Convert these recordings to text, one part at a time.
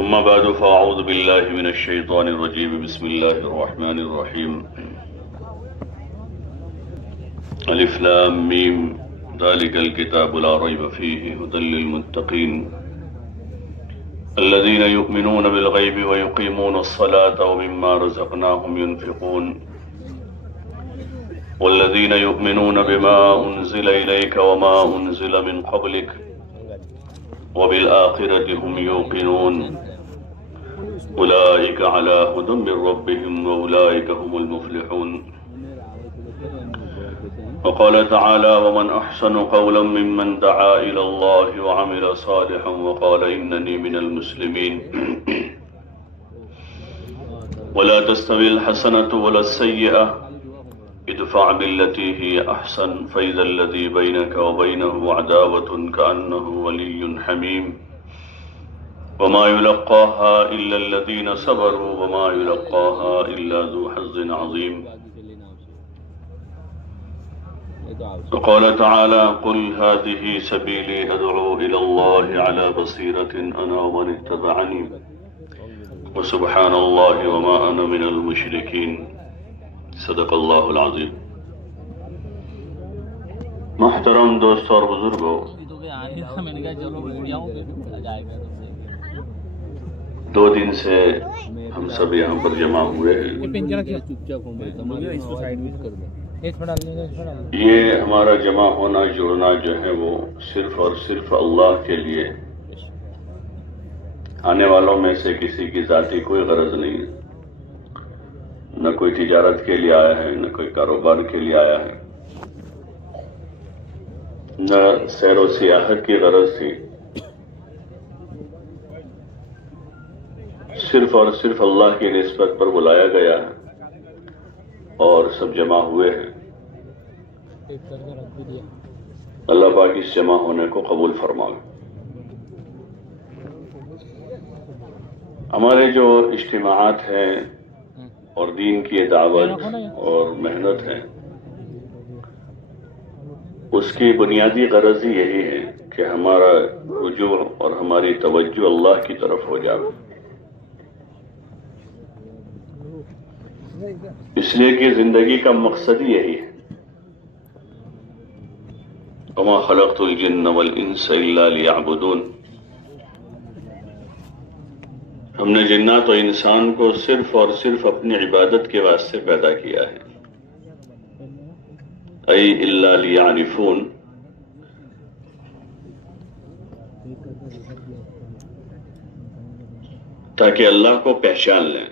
أما بعد فأعوذ بالله من الشيطان الرجيم بسم الله الرحمن الرحيم ألف لام ميم ذلك الكتاب لا ريب فيه هدى للمتقين الذين يؤمنون بالغيب ويقيمون الصلاة ومما رزقناهم ينفقون والذين يؤمنون بما أنزل إليك وما أنزل من قبلك وبالآخرة هم يوقنون أولئك على هدى من ربهم وأولئك هم المفلحون وقال تعالى ومن أحسن قولا ممن دعا إلى الله وعمل صالحا وقال إنني من المسلمين ولا تستوي الحسنة ولا السيئة ادفع بالتي هي أحسن فإذا الذي بينك وبينه عداوة كأنه ولي حميم وما يلقاها إلا الذين صبروا وما يلقاها إلا ذو حظ عظيم وقال تعالى قل هذه سبيلي أدعو إلى الله على بصيرة أنا ومن اتبعني وسبحان الله وما أنا من المشركين صدق اللہ العظیم۔ محترم دوست اور بزرگوں، 2 دن سے ہم سب یہاں پر جمع ہوئے ہیں۔ یہ ہمارا جمع ہونا جڑنا جو ہے وہ صرف اور صرف اللہ کے لیے، آنے والوں میں سے کسی کی ذاتی کوئی غرض نہیں ہے، نہ کوئی تجارت کے لیے آیا ہے، نہ کوئی کاروبار کے لیے آیا ہے، نہ سیر و سیاحت کی غرض تھی، صرف اور صرف اللہ کی نسبت پر بلایا گیا ہے اور سب جمع ہوئے ہیں۔ اللہ پاک اس جمع ہونے کو قبول فرمائے۔ ہمارے جو اجتماعات ہیں اور دین کی دعوت اور محنت ہے، اس کی بنیادی غرض ہی یہی ہے کہ ہمارا رجوع اور ہماری توجہ اللہ کی طرف ہو جائے، اس لیے کہ زندگی کا مقصد ہی یہی ہے۔ وما خلقت الجن والانس الا ليعبدون، ہم نے جنات و انسان کو صرف اور صرف اپنی عبادت کے واسطے پیدا کیا ہے۔ ای الا لیعرفون، تاکہ اللہ کو پہچان لیں۔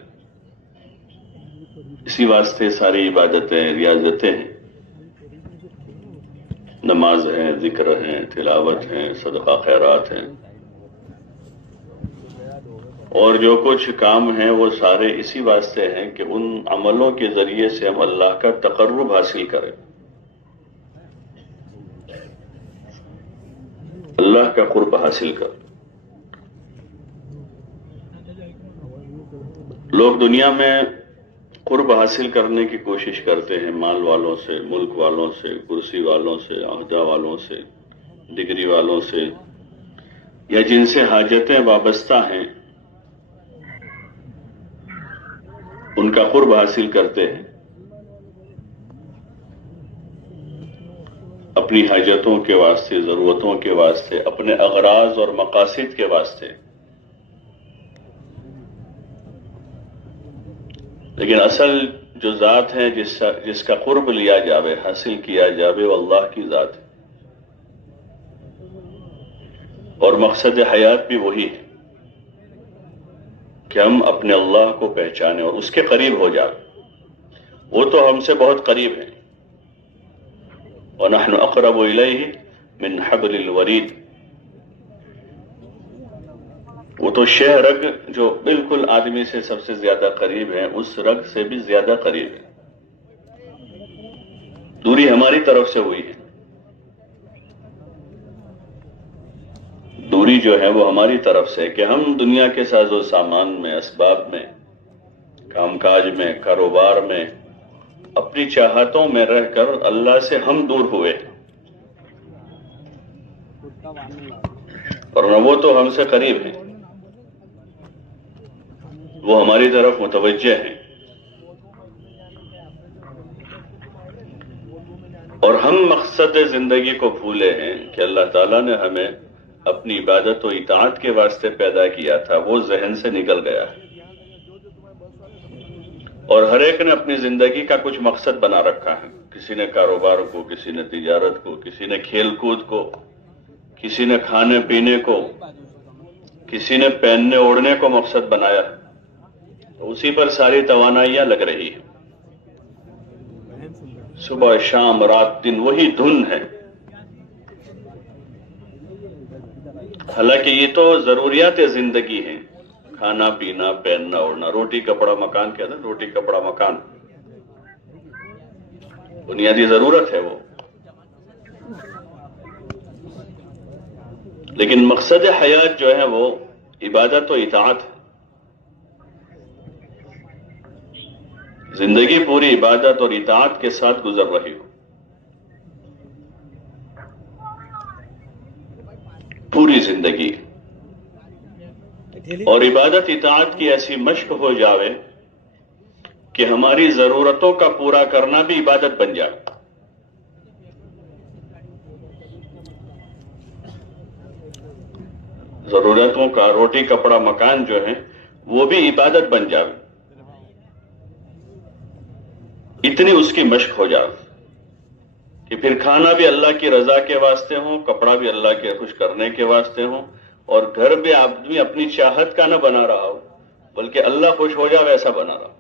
اسی واسطے ساری عبادتیں، ریاضتیں ہیں، نماز ہیں، ذکر ہیں، تلاوت ہیں، صدقہ خیرات ہیں، اور جو کچھ کام ہیں وہ سارے اسی واسطے ہیں کہ ان عملوں کے ذریعے سے ہم اللہ کا تقرب حاصل کریں، اللہ کا قرب حاصل کریں۔ لوگ دنیا میں قرب حاصل کرنے کی کوشش کرتے ہیں، مال والوں سے، ملک والوں سے، کرسی والوں سے، عہدہ والوں سے، ڈگری والوں سے، یا جن سے حاجتیں وابستہ ہیں ان کا قرب حاصل کرتے ہیں، اپنی حاجتوں کے واسطے، ضرورتوں کے واسطے، اپنے اغراض اور مقاصد کے واسطے۔ لیکن اصل جو ذات ہے جس کا قرب لیا جاوے، حاصل کیا جاوے، وہ اللہ کی ذات ہے، اور مقصد حیات بھی وہی ہے کہ ہم اپنے اللہ کو پہچانیں اور اس کے قریب ہو جائیں۔ وہ تو ہم سے بہت قریب ہیں، وَنَحْنُ أَقْرَبُ إِلَيْهِ مِنْ حَبْلِ الْوَرِيدِ، وہ تو شہ رگ جو بالکل آدمی سے سب سے زیادہ قریب ہے، اس رگ سے بھی زیادہ قریب ہے۔ دوری ہماری طرف سے ہوئی ہے، دوری جو ہے وہ ہماری طرف سے، کہ ہم دنیا کے ساز و سامان میں، اسباب میں، کام کاج میں، کاروبار میں، اپنی چاہتوں میں رہ کر اللہ سے ہم دور ہوئے، ورنہ وہ تو ہم سے قریب ہیں۔ وہ ہماری طرف متوجہ ہیں، اور ہم مقصد زندگی کو بھولے ہیں کہ اللہ تعالیٰ نے ہمیں اپنی عبادت و اطاعت کے واسطے پیدا کیا تھا، وہ ذہن سے نکل گیا ہے، اور ہر ایک نے اپنی زندگی کا کچھ مقصد بنا رکھا ہے، کسی نے کاروبار کو، کسی نے تجارت کو، کسی نے کھیل کود کو، کسی نے کھانے پینے کو، کسی نے پہننے اوڑھنے کو مقصد بنایا، تو اسی پر ساری توانائیاں لگ رہی ہیں، صبح شام رات دن وہی دھن ہے۔ حالانکہ یہ تو ضروریات زندگی ہیں، کھانا پینا پہننا اوڑھنا، روٹی کپڑا مکان کہتے ہیں، روٹی کپڑا مکان بنیادی ضرورت ہے وہ، لیکن مقصد حیات جو ہے وہ عبادت و اطاعت ہے۔ زندگی پوری عبادت اور اطاعت کے ساتھ گزر رہی ہو، پوری زندگی، اور عبادت اطاعت کی ایسی مشق ہو جاوے کہ ہماری ضرورتوں کا پورا کرنا بھی عبادت بن جائے۔ ضرورتوں کا روٹی کپڑا مکان جو ہے وہ بھی عبادت بن جائے، اتنی اس کی مشق ہو جائے کہ پھر کھانا بھی اللہ کی رضا کے واسطے ہوں، کپڑا بھی اللہ کے خوش کرنے کے واسطے ہوں، اور گھر بھی آدمی اپنی چاہت کا نہ بنا رہا ہو بلکہ اللہ خوش ہو جائے ویسا بنا رہا ہو،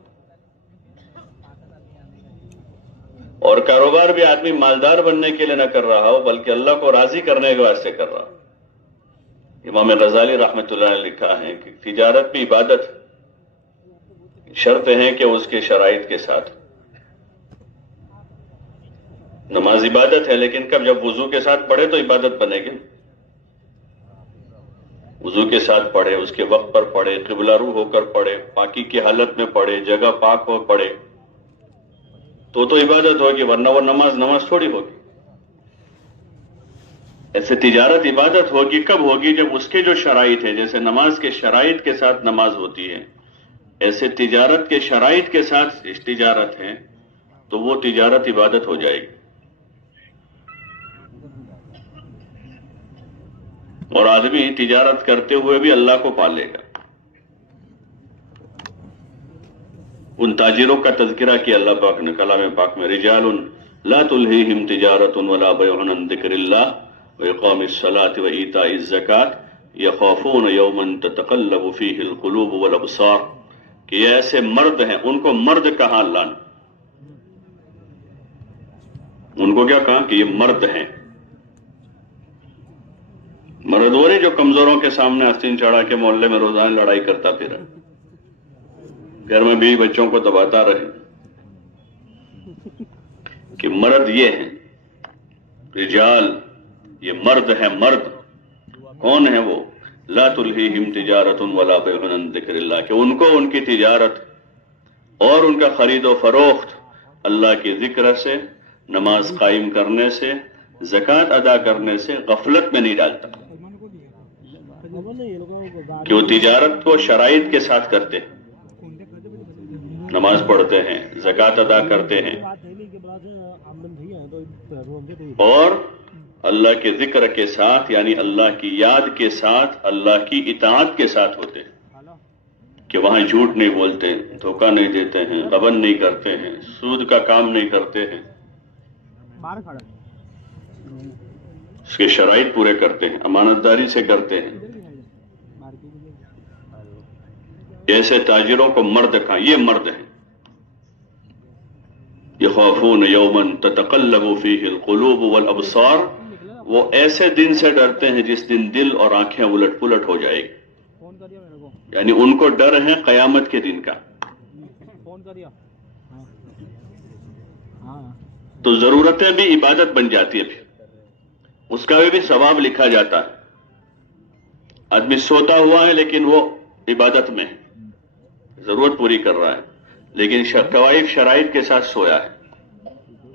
اور کاروبار بھی آدمی مالدار بننے کے لیے نہ کر رہا ہو بلکہ اللہ کو راضی کرنے کے واسطے کر رہا ہو۔ امام غزالی رحمۃ اللہ نے لکھا ہے کہ تجارت بھی عبادت، شرط ہے کہ اس کے شرائط کے ساتھ۔ نماز عبادت ہے لیکن کب؟ جب وضو کے ساتھ پڑھے تو عبادت بنے گی، وضو کے ساتھ پڑھے، اس کے وقت پر پڑھے، قبلہ رو ہو کر پڑھے، پاکی کی حالت میں پڑھے، جگہ پاک ہو پڑھے، تو عبادت ہوگی، ورنہ وہ نماز تھوڑی ہوگی۔ ایسے تجارت عبادت ہوگی کب ہوگی؟ جب اس کے جو شرائط ہے، جیسے نماز کے شرائط کے ساتھ نماز ہوتی ہے، ایسے تجارت کے شرائط کے ساتھ تجارت ہے، تو وہ تجارت عبادت ہو جائے گی، اور آدمی تجارت کرتے ہوئے بھی اللہ کو پالے گا۔ ان تاجروں کا تذکرہ کیا اللہ پاک نے کلام پاک میں، رجال لا تلہیہم تجارت ولا بیع عن ذکر اللہ وإقام الصلاة وإيتاء الزکاة یخافون یوما تتقلب فیہ القلوب والابصار، کہ یہ ایسے مرد ہیں، ان کو مرد کہا اللہ نے، ان کو کیا کہا کہ یہ مرد ہیں۔ مرد وہ نہیں جو کمزوروں کے سامنے آستین چڑھا کے محلے میں روزانہ لڑائی کرتا پھرا، گھر میں بیوی بچوں کو دباتا رہے، کہ مرد یہ ہیں، رجال یہ مرد ہیں، مرد کون ہے وہ؟ لا تلہیہم تجارت ولا بیع عن ذکر اللہ، کہ ان کو ان کی تجارت اور ان کا خرید و فروخت اللہ کے ذکر سے، نماز قائم کرنے سے، زکوٰۃ ادا کرنے سے غفلت میں نہیں ڈالتا، کہ وہ تجارت کو شرائط کے ساتھ کرتے ہیں، نماز پڑھتے ہیں، زکوٰۃ ادا کرتے ہیں، اور اللہ کے ذکر کے ساتھ، یعنی اللہ کی یاد کے ساتھ، اللہ کی اطاعت کے ساتھ ہوتے ہیں، کہ وہاں جھوٹ نہیں بولتے، دھوکہ نہیں دیتے ہیں، غبن نہیں کرتے ہیں، سود کا کام نہیں کرتے ہیں، اس کے شرائط پورے کرتے ہیں، امانت داری سے کرتے ہیں۔ ایسے تاجروں کو مرد کہا، یہ مرد ہیں۔ یخافون یوما تتقلب فیہ القلوب والابصار، وہ ایسے دن سے ڈرتے ہیں جس دن دل اور آنکھیں الٹ پلٹ ہو جائے گی، یعنی ان کو ڈر ہے قیامت کے دن کا۔ تو ضرورتیں بھی عبادت بن جاتی ہے، پھر اس کا بھی ثواب لکھا جاتا ہے۔ آدمی سوتا ہوا ہے لیکن وہ عبادت میں ہے، ضرورت پوری کر رہا ہے، لیکن قواعد شرائط کے ساتھ سویا ہے،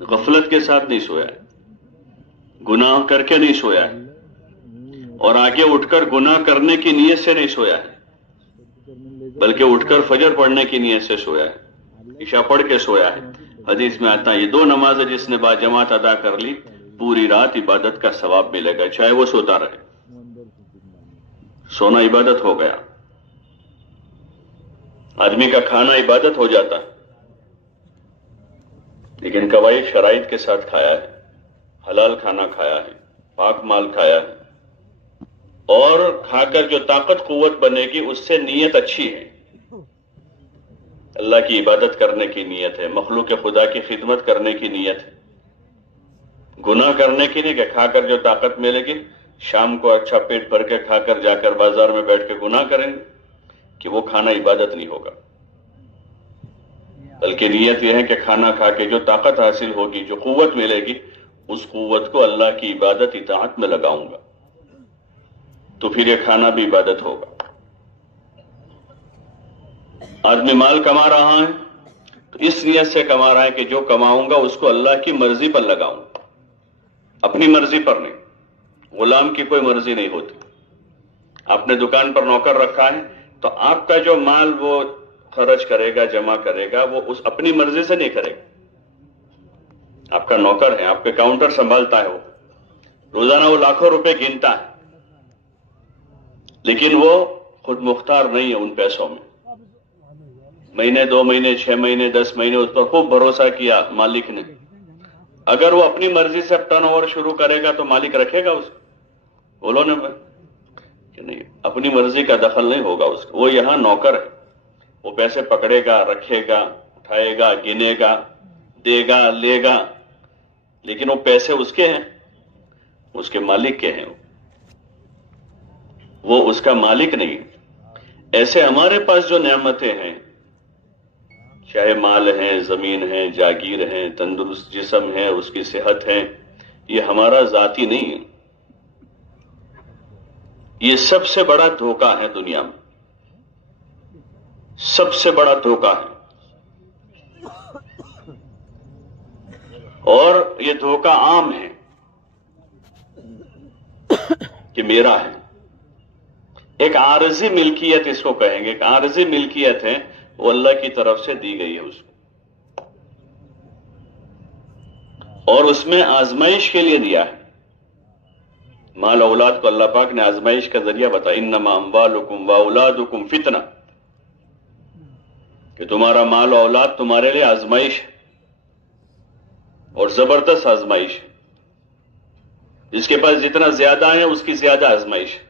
غفلت کے ساتھ نہیں سویا ہے، گناہ کر کے نہیں سویا ہے، اور آگے اٹھ کر گناہ کرنے کی نیت سے نہیں سویا ہے، بلکہ اٹھ کر فجر پڑھنے کی نیت سے سویا ہے، عشاء پڑھ کے سویا ہے۔ حدیث میں آتا ہے یہ 2 نمازیں جس نے با جماعت ادا کر لی پوری رات عبادت کا ثواب ملے گا، چاہے وہ سوتا رہے۔ سونا عبادت ہو گیا، آدمی کا کھانا عبادت ہو جاتا ہے، لیکن قواعد شرائط کے ساتھ کھایا ہے، حلال کھانا کھایا ہے، پاک مال کھایا ہے، اور کھا کر جو طاقت قوت بنے گی اس سے نیت اچھی ہے، اللہ کی عبادت کرنے کی نیت ہے، مخلوق خدا کی خدمت کرنے کی نیت ہے، گناہ کرنے کی نہیں کہ کھا کر جو طاقت ملے گی شام کو اچھا پیٹ بھر کے کھا کر جا کر بازار میں بیٹھ کے گناہ کریں گے کہ وہ کھانا عبادت نہیں ہوگا، بلکہ نیت یہ ہے کہ کھانا کھا کے جو طاقت حاصل ہوگی، جو قوت ملے گی، اس قوت کو اللہ کی عبادت اطاعت میں لگاؤں گا، تو پھر یہ کھانا بھی عبادت ہوگا۔ آدمی مال کما رہا ہے تو اس نیت سے کما رہا ہے کہ جو کماؤں گا اس کو اللہ کی مرضی پر لگاؤں، اپنی مرضی پر نہیں، غلام کی کوئی مرضی نہیں ہوتی۔ آپ نے دکان پر نوکر رکھا ہے تو آپ کا جو مال وہ خرچ کرے گا، جمع کرے گا، وہ اس اپنی مرضی سے نہیں کرے گا، آپ کا نوکر ہے، آپ کے کاؤنٹر سنبھالتا ہے، وہ روزانہ وہ لاکھوں روپے گنتا ہے، لیکن وہ خود مختار نہیں ہے ان پیسوں میں۔ مہینے 2 مہینے 6 مہینے 10 مہینے اس پر خوب بھروسہ کیا مالک نے، اگر وہ اپنی مرضی سے ٹرن اوور شروع کرے گا تو مالک رکھے گا اس کو؟ بولو نا کہ نہیں، اپنی مرضی کا دخل نہیں ہوگا اس کا، وہ یہاں نوکر ہے، وہ پیسے پکڑے گا، رکھے گا، اٹھائے گا، گنے گا، دے گا، لے گا، لیکن وہ پیسے اس کے ہیں، اس کے مالک کے ہیں، وہ اس کا مالک نہیں۔ ایسے ہمارے پاس جو نعمتیں ہیں، چاہے مال ہے، زمین ہے، جاگیر ہے، تندرست جسم ہے، اس کی صحت ہے، یہ ہمارا ذاتی نہیں ہے، یہ سب سے بڑا دھوکہ ہے دنیا میں، سب سے بڑا دھوکہ ہے، اور یہ دھوکہ عام ہے کہ میرا ہے۔ ایک عارضی ملکیت اس کو کہیں گے، ایک عارضی ملکیت ہے، وہ اللہ کی طرف سے دی گئی ہے اس کو، اور اس میں آزمائش کے لیے دیا ہے۔ مال اولاد کو اللہ پاک نے آزمائش کا ذریعہ بتایا، انما اموالکم واولادکم فتنہ، کہ تمہارا مال و اولاد تمہارے لیے آزمائش ہے، اور زبردست آزمائش ہے، جس کے پاس جتنا زیادہ ہے اس کی زیادہ آزمائش ہے۔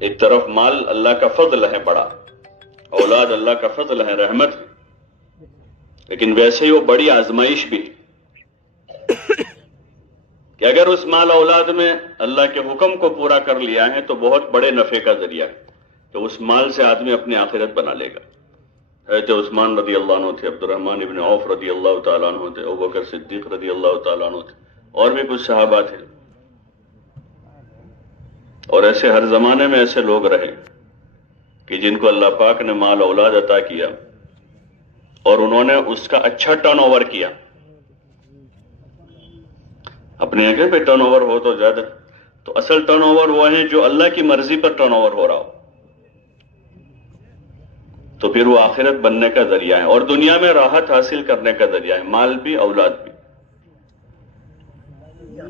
ایک طرف مال اللہ کا فضل ہے بڑا، اولاد اللہ کا فضل ہے، رحمت ہے، لیکن ویسے ہی وہ بڑی آزمائش بھی ہے کہ اگر اس مال اولاد میں اللہ کے حکم کو پورا کر لیا ہے تو بہت بڑے نفع کا ذریعہ ہے، تو اس مال سے آدمی اپنی آخرت بنا لے گا۔ حضرت عثمان رضی اللہ عنہ تھے، عبد الرحمن ابن عوف رضی اللہ تعالیٰ عنہ تھے، ابوبکر صدیق رضی اللہ تعالیٰ عنہ تھے، اور بھی کچھ صحابہ تھے، اور ایسے ہر زمانے میں ایسے لوگ رہے کہ جن کو اللہ پاک نے مال اولاد عطا کیا اور انہوں نے اس کا اچھا ٹرن اوور کیا۔ اپنے جگہ پہ ٹرن اوور ہو تو زیادہ، تو اصل ٹرن اوور وہ ہیں جو اللہ کی مرضی پر ٹرن اوور ہو رہا ہو، تو پھر وہ آخرت بننے کا ذریعہ ہے، اور دنیا میں راحت حاصل کرنے کا ذریعہ ہے، مال بھی اولاد بھی،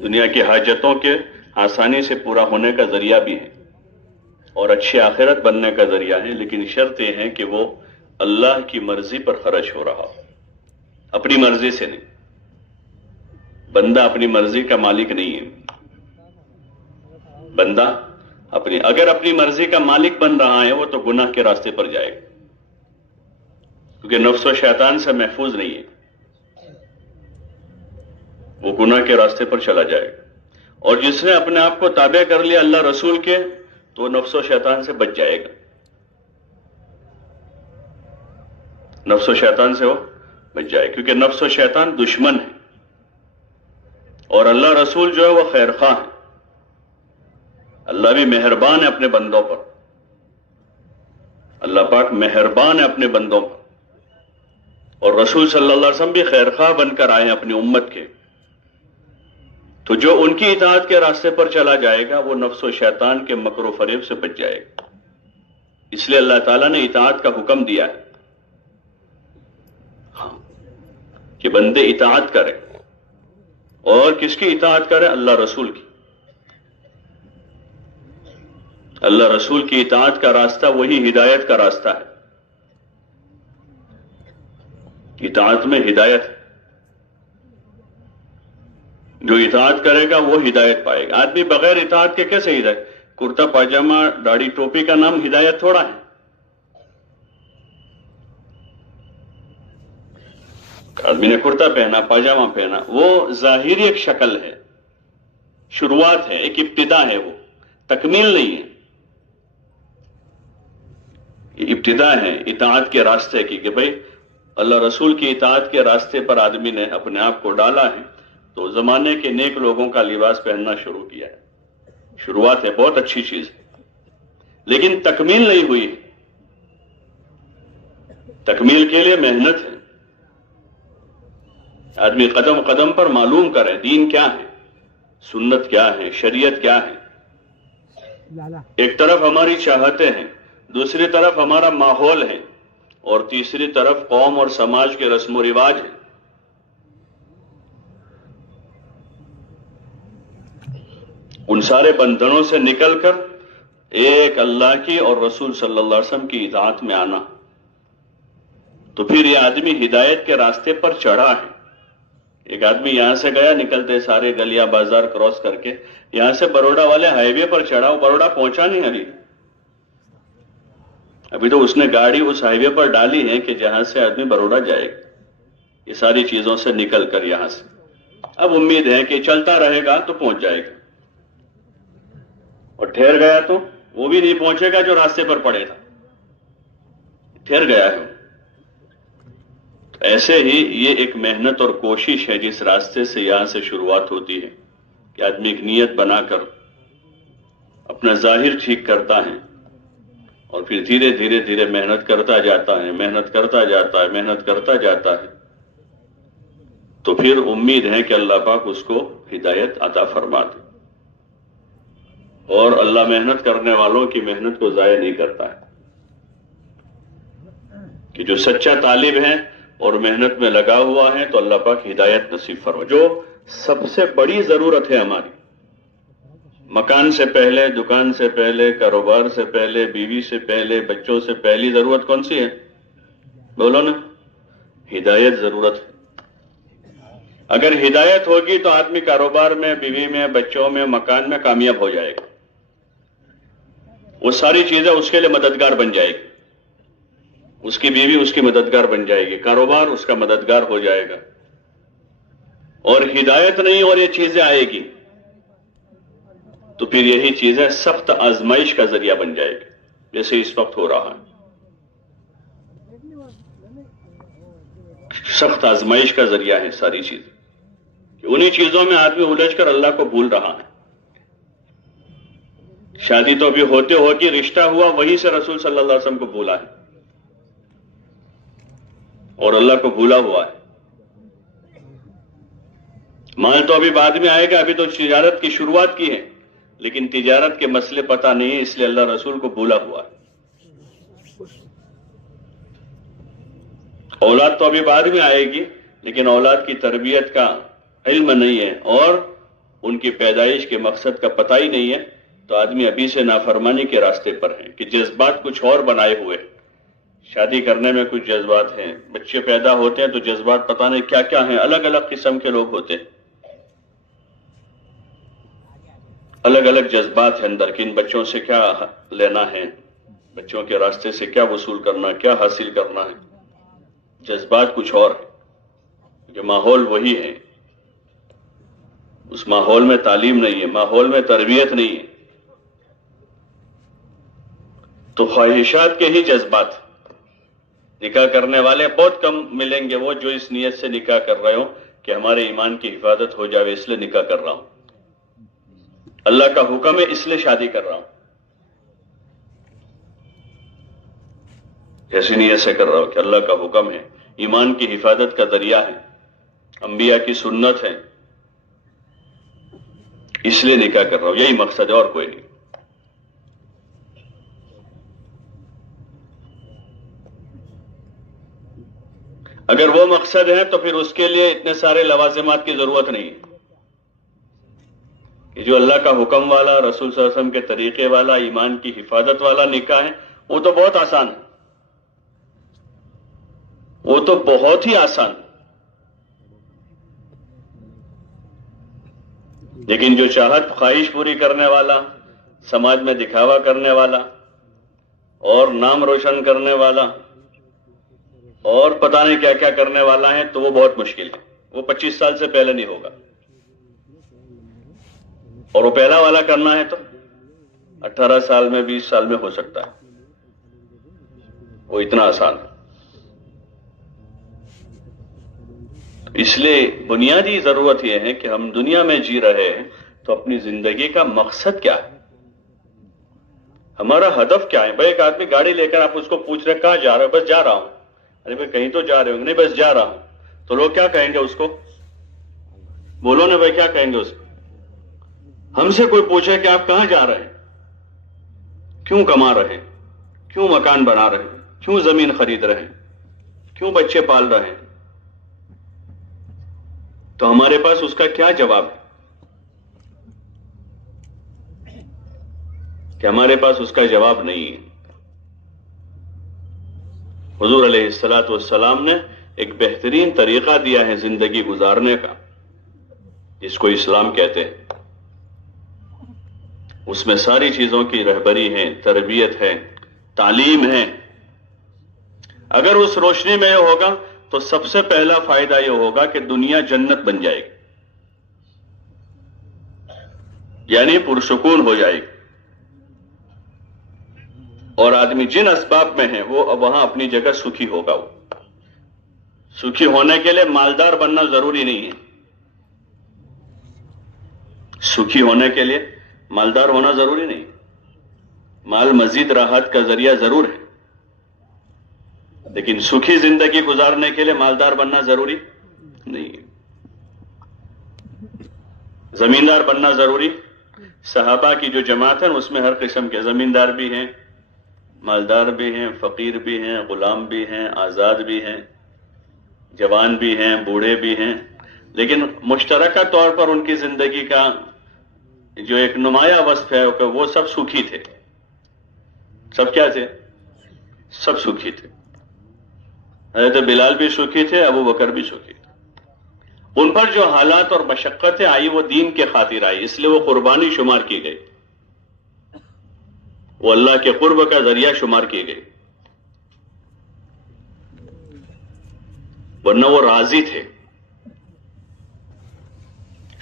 دنیا کی حاجتوں کے آسانی سے پورا ہونے کا ذریعہ بھی ہے، اور اچھی آخرت بننے کا ذریعہ ہے، لیکن شرط یہ ہے کہ وہ اللہ کی مرضی پر خرچ ہو رہا ہو، اپنی مرضی سے نہیں۔ بندہ اپنی مرضی کا مالک نہیں ہے، بندہ اگر اپنی مرضی کا مالک بن رہا ہے وہ تو گناہ کے راستے پر جائے گا، کیونکہ نفس و شیطان سے محفوظ نہیں ہے، وہ گناہ کے راستے پر چلا جائے گا۔ اور جس نے اپنے آپ کو تابع کر لیا اللہ رسول کے تو وہ نفس و شیطان سے بچ جائے گا، نفس و شیطان سے وہ بچ جائے، کیونکہ نفس و شیطان دشمن ہے، اور اللہ رسول جو ہے وہ خیر خواہ ہے۔ اللہ بھی مہربان ہے اپنے بندوں پر، اللہ پاک مہربان ہے اپنے بندوں پر، اور رسول صلی اللہ علیہ وسلم بھی خیر خواہ بن کر آئے ہیں اپنی امت کے، تو جو ان کی اطاعت کے راستے پر چلا جائے گا وہ نفس و شیطان کے مکر و فریب سے بچ جائے گا۔ اس لیے اللہ تعالیٰ نے اطاعت کا حکم دیا ہے کہ بندے اطاعت کریں. اور کس کی اطاعت کریں؟ اللہ رسول کی. اللہ رسول کی اطاعت کا راستہ وہی ہدایت کا راستہ ہے. اطاعت میں ہدایت ہے. جو اطاعت کرے گا وہ ہدایت پائے گا. آدمی بغیر اطاعت کے کیسے ہدایت؟ کرتا پاجامہ داڑھی ٹوپی کا نام ہدایت تھوڑا ہے. آدمی نے کرتا پہنا، پاجامہ پہنا، وہ ظاہری ایک شکل ہے، شروعات ہے، ایک ابتدا ہے، وہ تکمیل نہیں ہے. ابتدا ہے اطاعت کے راستے کی کہ بھئی اللہ رسول کی اطاعت کے راستے پر آدمی نے اپنے آپ کو ڈالا ہے تو زمانے کے نیک لوگوں کا لباس پہننا شروع کیا ہے. شروعات ہے، بہت اچھی چیز ہے، لیکن تکمیل نہیں ہوئی. تکمیل کے لیے محنت ہے. آدمی قدم قدم پر معلوم کرے دین کیا ہے، سنت کیا ہے، شریعت کیا ہے. ایک طرف ہماری چاہتیں ہیں، دوسری طرف ہمارا ماحول ہے، اور تیسری طرف قوم اور سماج کے رسم و رواج ہیں. ان سارے بندھنوں سے نکل کر ایک اللہ کی اور رسول صلی اللہ علیہ وسلم کی اطاعت میں آنا، تو پھر یہ آدمی ہدایت کے راستے پر چڑھا ہے. ایک آدمی یہاں سے گیا، نکلتے سارے گلیاں بازار کراس کر کے یہاں سے بروڈا والے ہائی وے پر چڑھا. وہ بروڈا پہنچا نہیں ابھی تو اس نے گاڑی اس ہائی وے پر ڈالی ہے کہ جہاں سے آدمی بروڈا جائے گا. یہ ساری چیزوں سے نکل کر یہاں سے اب امید ہے کہ چلتا رہے گا تو پہنچ جائے گا، اور ٹھہر گیا تو وہ بھی نہیں پہنچے گا جو راستے پر پڑے تھا. ٹھہر گیا ہے. ایسے ہی یہ ایک محنت اور کوشش ہے جس راستے سے یہاں سے شروعات ہوتی ہے کہ آدمی ایک نیت بنا کر اپنا ظاہر ٹھیک کرتا ہے، اور پھر دھیرے دھیرے دھیرے محنت کرتا جاتا ہے، محنت کرتا جاتا ہے، محنت کرتا جاتا ہے. تو پھر امید ہے کہ اللہ پاک اس کو ہدایت عطا فرما دے. اور اللہ محنت کرنے والوں کی محنت کو ضائع نہیں کرتا ہے، کہ جو سچا طالب ہے اور محنت میں لگا ہوا ہے تو اللہ پاک ہدایت نصیب فرما. جو سب سے بڑی ضرورت ہے ہماری، مکان سے پہلے، دکان سے پہلے، کاروبار سے پہلے، بیوی سے پہلے، بچوں سے پہلی ضرورت کون سی ہے؟ بولو نا. ہدایت ضرورت ہے. اگر ہدایت ہوگی تو آدمی کاروبار میں، بیوی میں، بچوں میں، مکان میں کامیاب ہو جائے گا. وہ ساری چیزیں اس کے لیے مددگار بن جائے گی. اس کی بیوی اس کی مددگار بن جائے گی، کاروبار اس کا مددگار ہو جائے گا. اور ہدایت نہیں اور یہ چیزیں آئے گی تو پھر یہی چیزیں سخت آزمائش کا ذریعہ بن جائے گی، جیسے اس وقت ہو رہا ہے. سخت آزمائش کا ذریعہ ہے ساری چیزیں، کہ انہی چیزوں میں آدمی الجھ کر اللہ کو بھول رہا ہے. شادی تو ابھی ہوتے ہوتی رشتہ ہوا، وہیں سے رسول صلی اللہ علیہ وسلم کو بھولا ہے اور اللہ کو بھولا ہوا ہے. مال تو ابھی بعد میں آئے گا، ابھی تو تجارت کی شروعات کی ہے، لیکن تجارت کے مسئلے پتہ نہیں ہے، اس لیے اللہ رسول کو بھولا ہوا ہے. اولاد تو ابھی بعد میں آئے گی، لیکن اولاد کی تربیت کا علم نہیں ہے اور ان کی پیدائش کے مقصد کا پتہ ہی نہیں ہے، تو آدمی ابھی سے نافرمانی کے راستے پر ہے کہ جذبات کچھ اور بنائے ہوئے. شادی کرنے میں کچھ جذبات ہیں، بچے پیدا ہوتے ہیں تو جذبات پتہ نہیں کیا کیا ہیں. الگ الگ قسم کے لوگ ہوتے ہیں، الگ الگ جذبات ہیں اندر کہ ان بچوں سے کیا لینا ہے، بچوں کے راستے سے کیا وصول کرنا، کیا حاصل کرنا ہے. جذبات کچھ اور ہے کہ ماحول وہی ہے. اس ماحول میں تعلیم نہیں ہے، ماحول میں تربیت نہیں ہے، تو خواہشات کے ہی جذبات. نکاح کرنے والے بہت کم ملیں گے وہ جو اس نیت سے نکاح کر رہے ہوں کہ ہمارے ایمان کی حفاظت ہو جائے، اس لیے نکاح کر رہا ہوں، اللہ کا حکم ہے اس لیے شادی کر رہا ہوں. ایسی نیت سے کر رہا ہوں کہ اللہ کا حکم ہے، ایمان کی حفاظت کا ذریعہ ہے، انبیاء کی سنت ہے، اس لیے نکاح کر رہا ہوں. یہی مقصد ہے اور کوئی نہیں. اگر وہ مقصد ہے تو پھر اس کے لیے اتنے سارے لوازمات کی ضرورت نہیں ہے. کہ جو اللہ کا حکم والا، رسول صلی اللہ علیہ وسلم کے طریقے والا، ایمان کی حفاظت والا نکاح ہے، وہ تو بہت آسان ہے، وہ تو بہت ہی آسان. لیکن جو چاہت خواہش پوری کرنے والا، سماج میں دکھاوا کرنے والا اور نام روشن کرنے والا اور پتہ نہیں کیا کیا کرنے والا ہے، تو وہ بہت مشکل ہے. وہ 25 سال سے پہلے نہیں ہوگا. اور وہ پہلا والا کرنا ہے تو 18 سال میں، 20 سال میں ہو سکتا ہے. وہ اتنا آسان ہے. اس لیے بنیادی ضرورت یہ ہے کہ ہم دنیا میں جی رہے ہیں تو اپنی زندگی کا مقصد کیا ہے، ہمارا ہدف کیا ہے. بھائی ایک آدمی گاڑی لے کر آپ اس کو پوچھ رہے کہاں جا رہے ہو؟ بس جا رہا ہوں. ارے بھائی کہیں تو جا رہے ہوں. نہیں بس جا رہا ہوں. تو لوگ کیا کہیں گے اس کو؟ بولو نا بھائی، کیا کہیں گے اس کو؟ ہم سے کوئی پوچھے کہ آپ کہاں جا رہے ہیں، کیوں کما رہے ہیں، کیوں مکان بنا رہے ہیں، کیوں زمین خرید رہے ہیں، کیوں بچے پال رہے ہیں، تو ہمارے پاس اس کا کیا جواب ہے؟ کہ ہمارے پاس اس کا جواب نہیں ہے. حضور علیہ الصلوۃ والسلام نے ایک بہترین طریقہ دیا ہے زندگی گزارنے کا، جس کو اسلام کہتے ہیں. اس میں ساری چیزوں کی رہبری ہے، تربیت ہے، تعلیم ہے. اگر اس روشنی میں یہ ہوگا تو سب سے پہلا فائدہ یہ ہوگا کہ دنیا جنت بن جائے گی، یعنی پرسکون ہو جائے گی. اور آدمی جن اسباب میں ہے وہ اب وہاں اپنی جگہ سکھی ہوگا. وہ سکھی ہونے کے لیے مالدار بننا ضروری نہیں ہے. سکھی ہونے کے لیے مالدار ہونا ضروری نہیں. مال مزید راحت کا ذریعہ ضرور ہے، لیکن سکھی زندگی گزارنے کے لیے مالدار بننا ضروری نہیں ہے. زمیندار بننا ضروری. صحابہ کی جو جماعت ہے اس میں ہر قسم کے زمیندار بھی ہیں، مالدار بھی ہیں، فقیر بھی ہیں، غلام بھی ہیں، آزاد بھی ہیں، جوان بھی ہیں، بوڑھے بھی ہیں. لیکن مشترکہ طور پر ان کی زندگی کا جو ایک نمایاں وصف ہے کہ وہ سب سکھی تھے. سب کیا تھے؟ سب سکھی تھے. حضرت بلال بھی سکھی تھے، ابو بکر بھی سکھی تھے. ان پر جو حالات اور مشقتیں آئی وہ دین کے خاطر آئی، اس لیے وہ قربانی شمار کی گئی، وہ اللہ کے قرب کا ذریعہ شمار کی گئی. ورنہ وہ راضی تھے،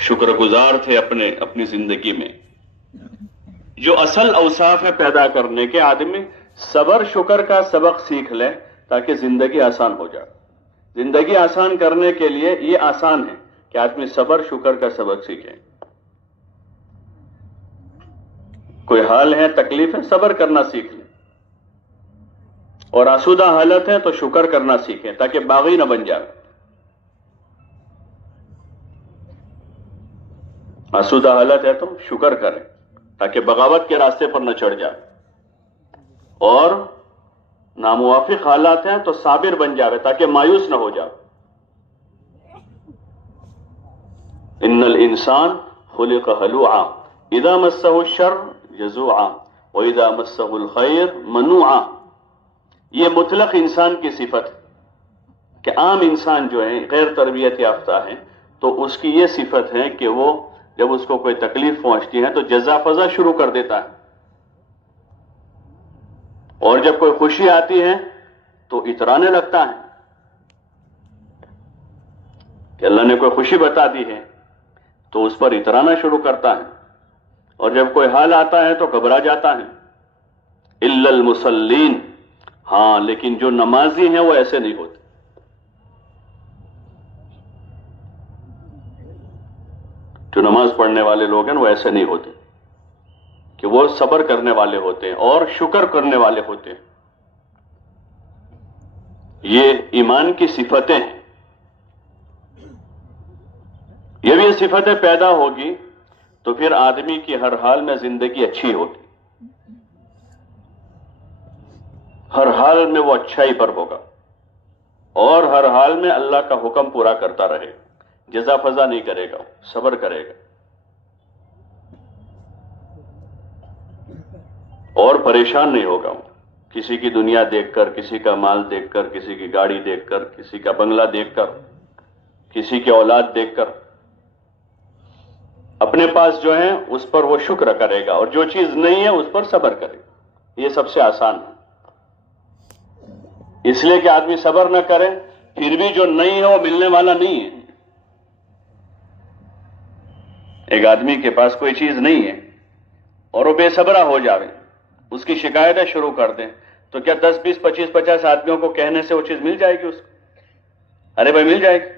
شکر گزار تھے اپنی زندگی میں. جو اصل اوصاف ہے پیدا کرنے کے، آدمی صبر شکر کا سبق سیکھ لے تاکہ زندگی آسان ہو جائے. زندگی آسان کرنے کے لیے یہ آسان ہے کہ آدمی صبر شکر کا سبق سیکھے. کوئی حال ہے، تکلیف ہے، صبر کرنا سیکھ لیں. اور آسودہ حالت ہے تو شکر کرنا سیکھیں تاکہ باغی نہ بن جائے. آسودہ حالت ہے تو شکر کریں تاکہ بغاوت کے راستے پر نہ چڑھ جائے. اور ناموافق حالات ہیں تو صابر بن جائے تاکہ مایوس نہ ہو جائے. ان الانسان خلق ہلوعا اذا مسہ الشر جزوعا واذا مسہ الخیر منوعا. یہ مطلق انسان کی صفت ہے کہ عام انسان جو ہے غیر تربیت یافتہ ہے تو اس کی یہ صفت ہے کہ وہ جب اس کو کوئی تکلیف پہنچتی ہے تو جزا فضا شروع کر دیتا ہے، اور جب کوئی خوشی آتی ہے تو اترانے لگتا ہے کہ اللہ نے کوئی خوشی بتا دی ہے تو اس پر اترانا شروع کرتا ہے. اور جب کوئی حال آتا ہے تو گھبرا جاتا ہے. الا المصلین، ہاں لیکن جو نمازی ہیں وہ ایسے نہیں ہوتے. جو نماز پڑھنے والے لوگ ہیں وہ ایسے نہیں ہوتے کہ وہ صبر کرنے والے ہوتے ہیں اور شکر کرنے والے ہوتے ہیں. یہ ایمان کی صفتیں ہیں. یہ بھی صفتیں پیدا ہوگی تو پھر آدمی کی ہر حال میں زندگی اچھی ہوگی، ہر حال میں وہ اچھائی پر ہوگا. اور ہر حال میں اللہ کا حکم پورا کرتا رہے، جزا فضا نہیں کرے گا، صبر کرے گا، اور پریشان نہیں ہوگا کسی کی دنیا دیکھ کر، کسی کا مال دیکھ کر، کسی کی گاڑی دیکھ کر، کسی کا بنگلہ دیکھ کر، کسی کی اولاد دیکھ کر۔ اپنے پاس جو ہے اس پر وہ شکر کرے گا، اور جو چیز نہیں ہے اس پر صبر کرے گا۔ یہ سب سے آسان ہے، اس لیے کہ آدمی صبر نہ کرے پھر بھی جو نہیں ہے وہ ملنے والا نہیں ہے۔ ایک آدمی کے پاس کوئی چیز نہیں ہے اور وہ بے صبرا ہو جاوے، اس کی شکایتیں شروع کر دیں، تو کیا 10 20 25 50 آدمیوں کو کہنے سے وہ چیز مل جائے گی اس کو؟ ارے بھائی مل جائے گی،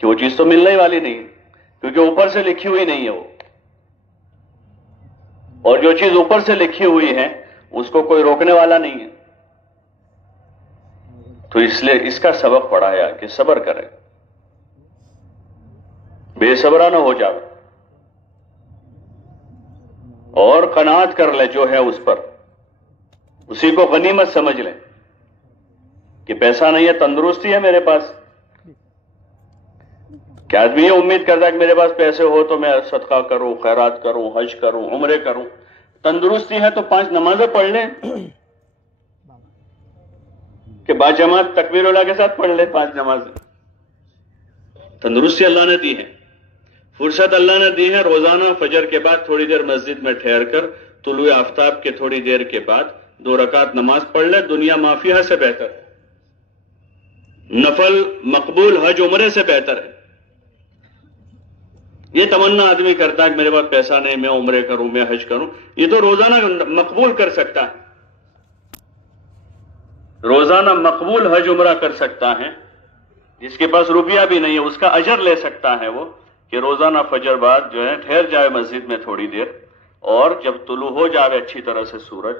کہ وہ چیز تو ملنے ہی والی نہیں، کیونکہ اوپر سے لکھی ہوئی نہیں ہے وہ، اور جو چیز اوپر سے لکھی ہوئی ہے اس کو کوئی روکنے والا نہیں ہے۔ تو اس لیے اس کا سبق پڑھایا کہ صبر کرے، بے صبرا نہ ہو جائے، اور قناعت کر لے جو ہے اس پر، اسی کو غنیمت سمجھ لے کہ پیسہ نہیں ہے، تندرستی ہے میرے پاس۔ کہ آدمی یہ امید کرتا ہے کہ میرے پاس پیسے ہو تو میں صدقہ کروں، خیرات کروں، حج کروں، عمرے کروں۔ تندرستی ہے تو 5 نمازیں پڑھ لیں، کہ باجماعت تکبیر اللہ کے ساتھ پڑھ لیں 5 نمازیں۔ تندرستی اللہ نے دی ہے، فرصت اللہ نے دی ہے، روزانہ فجر کے بعد تھوڑی دیر مسجد میں ٹھہر کر طلوع آفتاب کے تھوڑی دیر کے بعد 2 رکعت نماز پڑھ لے، دنیا مافیہ سے بہتر ہے، نفل مقبول حج عمرے سے بہتر ہے۔ یہ تمنا آدمی کرتا ہے کہ میرے پاس پیسہ نہیں، میں عمرے کروں، میں حج کروں، یہ تو روزانہ مقبول کر سکتا ہے، روزانہ مقبول حج عمرہ کر سکتا ہے۔ جس کے پاس روپیہ بھی نہیں ہے اس کا اجر لے سکتا ہے وہ، کہ روزانہ فجر بعد جو ہے ٹھہر جائے مسجد میں تھوڑی دیر، اور جب طلوع ہو جائے اچھی طرح سے سورج،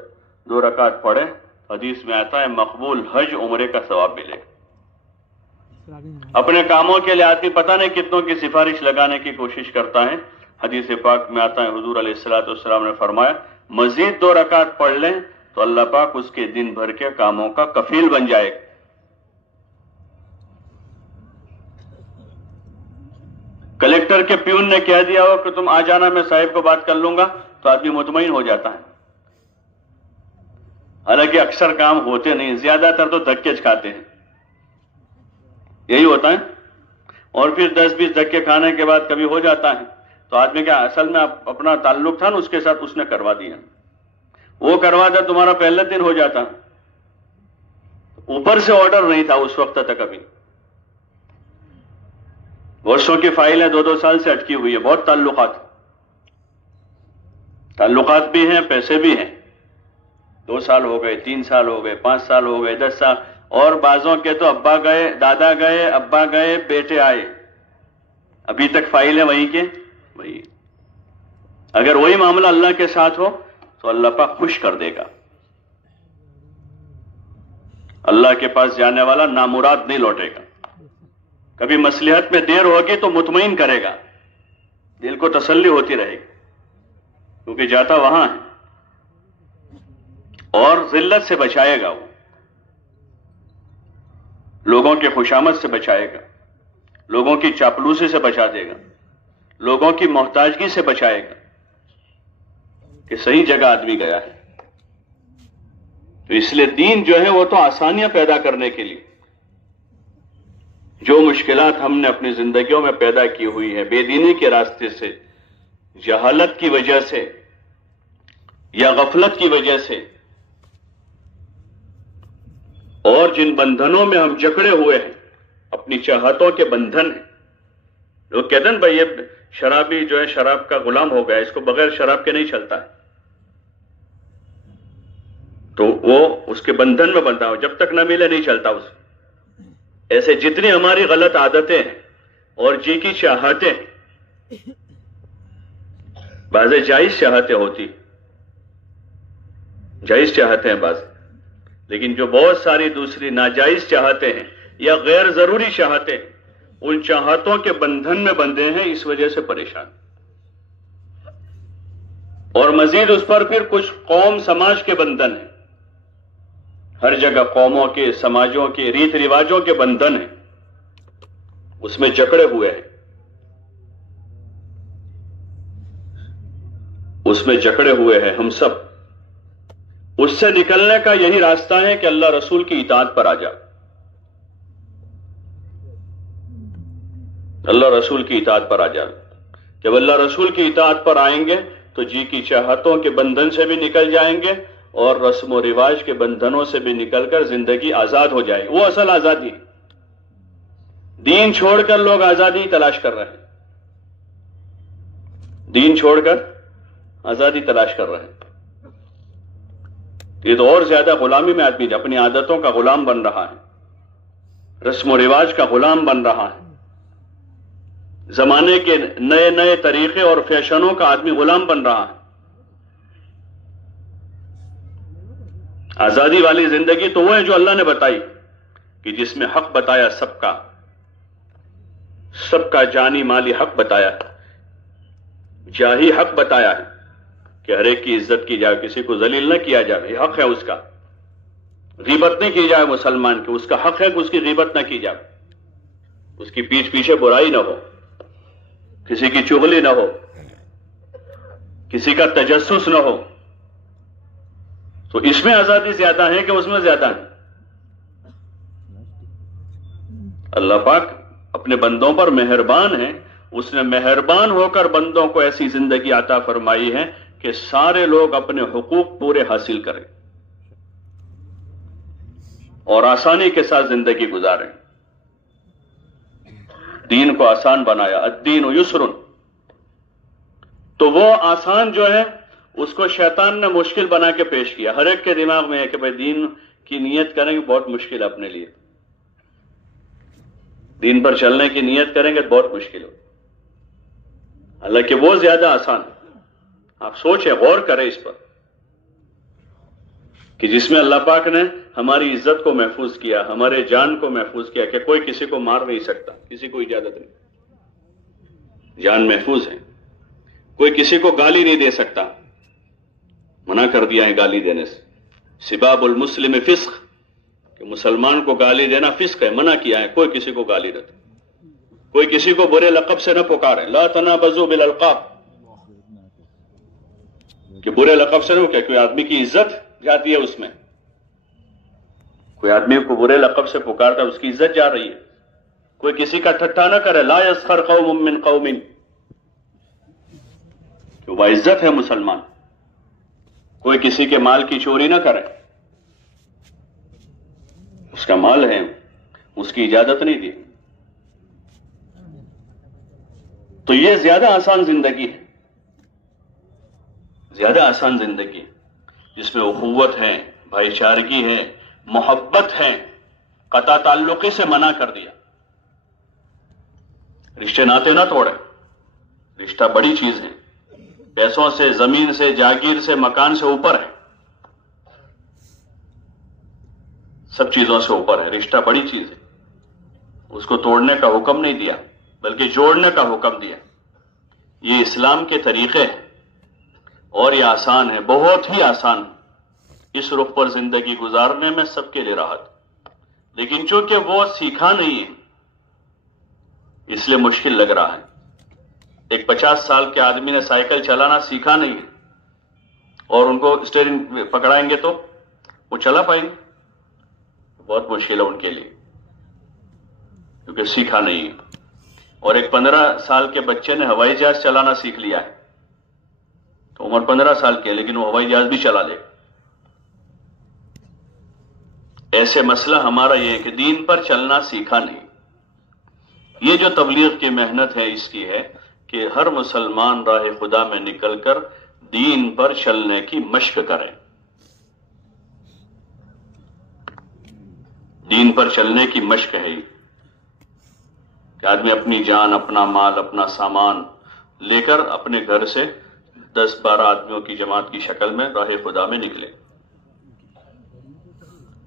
2 رکعت پڑھے، حدیث میں آتا ہے مقبول حج عمرے کا ثواب ملے گا۔ اپنے کاموں کے لیے آدمی پتہ نہیں کتنوں کی سفارش لگانے کی کوشش کرتا ہے، حدیث پاک میں آتا ہے حضور علیہ الصلوۃ والسلام نے فرمایا مزید 2 رکعت پڑھ لیں تو اللہ پاک اس کے دن بھر کے کاموں کا کفیل بن جائے گا۔ کلیکٹر کے پیون نے کہہ دیا ہو کہ تم آ جانا، میں صاحب کو بات کر لوں گا، تو آدمی مطمئن ہو جاتا ہے، حالانکہ اکثر کام ہوتے نہیں، زیادہ تر تو دھکے کھاتے ہیں، یہی ہوتا ہے۔ اور پھر 10 20 دھکے کھانے کے بعد کبھی ہو جاتا ہے، تو آدمی کیا اصل میں اپنا تعلق تھا نا اس کے ساتھ، اس نے کروا دیا، وہ کروا دیا، تمہارا پہلے دن ہو جاتا، اوپر سے آرڈر نہیں تھا اس وقت تک، ابھی برسوں کی فائلیں 2 سال سے اٹکی ہوئی ہے، بہت تعلقات بھی ہیں، پیسے بھی ہیں، 2 سال ہو گئے، 3 سال ہو گئے، 5 سال ہو گئے، 10 سال، اور بعضوں کے تو ابا گئے، دادا گئے، ابا گئے، بیٹے آئے، ابھی تک فائلیں وہی کے وہی۔ اگر وہی معاملہ اللہ کے ساتھ ہو تو اللہ پاک خوش کر دے گا، اللہ کے پاس جانے والا نامراد نہیں لوٹے گا، کبھی مصلحت میں دیر ہوگی تو مطمئن کرے گا، دل کو تسلی ہوتی رہے گی، کیونکہ جاتا وہاں ہے، اور ذلت سے بچائے گا، وہ لوگوں کے خوشامد سے بچائے گا، لوگوں کی چاپلوسی سے بچا دے گا، لوگوں کی محتاجگی سے بچائے گا، کہ صحیح جگہ آدمی گیا ہے۔ تو اس لیے دین جو ہے وہ تو آسانیاں پیدا کرنے کے لیے، جو مشکلات ہم نے اپنی زندگیوں میں پیدا کی ہوئی ہے بے دینی کے راستے سے، جہالت کی وجہ سے یا غفلت کی وجہ سے، اور جن بندھنوں میں ہم جکڑے ہوئے ہیں، اپنی چاہتوں کے بندھن ہیں۔ لوگ کہتے ہیں بھائی یہ شرابی جو ہے شراب کا غلام ہو گیا، اس کو بغیر شراب کے نہیں چلتا ہے، تو وہ اس کے بندھن میں بندھا ہو، جب تک نہ ملے نہیں چلتا اس۔ ایسے جتنی ہماری غلط عادتیں ہیں اور جی کی چاہتیں، بعض جائز چاہتیں ہوتی، جائز چاہتے ہیں بعض، لیکن جو بہت ساری دوسری ناجائز چاہتے ہیں یا غیر ضروری چاہتے ہیں، ان چاہتوں کے بندھن میں بندھے ہیں، اس وجہ سے پریشان۔ اور مزید اس پر پھر کچھ قوم سماج کے بندھن ہیں، ہر جگہ قوموں کے، سماجوں کے، ریت رواجوں کے بندھن ہیں، اس میں جکڑے ہوئے ہیں، اس میں جکڑے ہوئے ہیں ہم سب۔ اس سے نکلنے کا یہی راستہ ہے کہ اللہ رسول کی اطاعت پر آ جاؤ، اللہ رسول کی اطاعت پر آ جاؤ۔ جب اللہ رسول کی اطاعت پر آئیں گے تو جی کی چاہتوں کے بندھن سے بھی نکل جائیں گے اور رسم و رواج کے بندھنوں سے بھی نکل کر زندگی آزاد ہو جائے گی۔ وہ اصل آزادی ہے۔ دین چھوڑ کر لوگ آزادی تلاش کر رہے ہیں، دین چھوڑ کر آزادی تلاش کر رہے ہیں۔ یہ تو اور زیادہ غلامی میں آدمی اپنی عادتوں کا غلام بن رہا ہے، رسم و رواج کا غلام بن رہا ہے، زمانے کے نئے نئے طریقے اور فیشنوں کا آدمی غلام بن رہا ہے۔ آزادی والی زندگی تو وہ ہے جو اللہ نے بتائی، کہ جس میں حق بتایا سب کا جانی مالی حق بتایا ہے، جاہی حق بتایا ہے کہ ہر ایک کی عزت کی جائے، کسی کو ذلیل نہ کیا جائے، یہ حق ہے اس کا۔ غیبت نہیں کی جائے مسلمان کی، اس کا حق ہے کہ اس کی غیبت نہ کی جائے، اس کی پیچھے برائی نہ ہو، کسی کی چغلی نہ ہو، کسی کا تجسس نہ ہو۔ تو اس میں آزادی زیادہ ہے کہ اس میں زیادہ ہے؟ اللہ پاک اپنے بندوں پر مہربان ہے، اس نے مہربان ہو کر بندوں کو ایسی زندگی عطا فرمائی ہے کہ سارے لوگ اپنے حقوق پورے حاصل کریں اور آسانی کے ساتھ زندگی گزاریں۔ دین کو آسان بنایا، الدین یسر، تو وہ آسان جو ہے اس کو شیطان نے مشکل بنا کے پیش کیا۔ ہر ایک کے دماغ میں ہے کہ بھئی دین کی نیت کریں گے بہت مشکل ہے، اپنے لیے دین پر چلنے کی نیت کریں گے بہت مشکل ہو، حالانکہ وہ زیادہ آسان ہے۔ آپ سوچیں، غور کریں اس پر کہ جس میں اللہ پاک نے ہماری عزت کو محفوظ کیا، ہمارے جان کو محفوظ کیا کہ کوئی کسی کو مار نہیں سکتا، کسی کو اجازت نہیں، جان محفوظ ہے، کوئی کسی کو گالی نہیں دے سکتا، منع کر دیا ہے گالی دینے سے۔ سباب المسلم فسق، کہ مسلمان کو گالی دینا فسق ہے، منع کیا ہے، کوئی کسی کو گالی نہ دے، کوئی کسی کو برے لقب سے نہ پکارے، لا تنابزوا بالالقاب، کہ برے لقب سے نہ، کہ کوئی آدمی کی عزت جاتی ہے، اس میں کوئی آدمی کو برے لقب سے پکارتا ہے، اس کی عزت جا رہی ہے۔ کوئی کسی کا ٹھٹھا نہ کرے، لا یسخر قوم من قوم، کہ وہ عزت ہے مسلمان۔ کوئی کسی کے مال کی چوری نہ کرے، اس کا مال ہے، اس کی اجازت نہیں دی۔ تو یہ زیادہ آسان زندگی ہے، زیادہ آسان زندگی جس میں اخوت ہے، بھائی چارگی ہے، محبت ہے، قطع تعلقی سے منع کر دیا۔ رشتے ناطے نہ توڑے، رشتہ بڑی چیز ہے، پیسوں سے، زمین سے، جاگیر سے، مکان سے اوپر ہے، سب چیزوں سے اوپر ہے، رشتہ بڑی چیز ہے، اس کو توڑنے کا حکم نہیں دیا بلکہ جوڑنے کا حکم دیا۔ یہ اسلام کے طریقے ہیں اور یہ آسان ہے، بہت ہی آسان ہے، اس رخ پر زندگی گزارنے میں سب کے لیے راحت، لیکن چونکہ وہ سیکھا نہیں ہے اس لیے مشکل لگ رہا ہے۔ ایک 50 سال کے آدمی نے سائیکل چلانا سیکھا نہیں ہے اور ان کو اسٹیئرنگ پکڑائیں گے تو وہ چلا پائیں گے؟ بہت مشکل ہے ان کے لیے، کیونکہ سیکھا نہیں ہے۔ اور ایک 15 سال کے بچے نے ہوائی جہاز چلانا سیکھ لیا ہے، تو عمر 15 سال کی ہے لیکن وہ ہوائی جہاز بھی چلا لے۔ ایسے مسئلہ ہمارا یہ ہے کہ دین پر چلنا سیکھا نہیں۔ یہ جو تبلیغ کی محنت ہے اس کی ہے کہ ہر مسلمان راہ خدا میں نکل کر دین پر چلنے کی مشق کرے، دین پر چلنے کی مشق ہے کہ آدمی اپنی جان، اپنا مال، اپنا سامان لے کر اپنے گھر سے 10-12 آدمیوں کی جماعت کی شکل میں راہ خدا میں نکلے،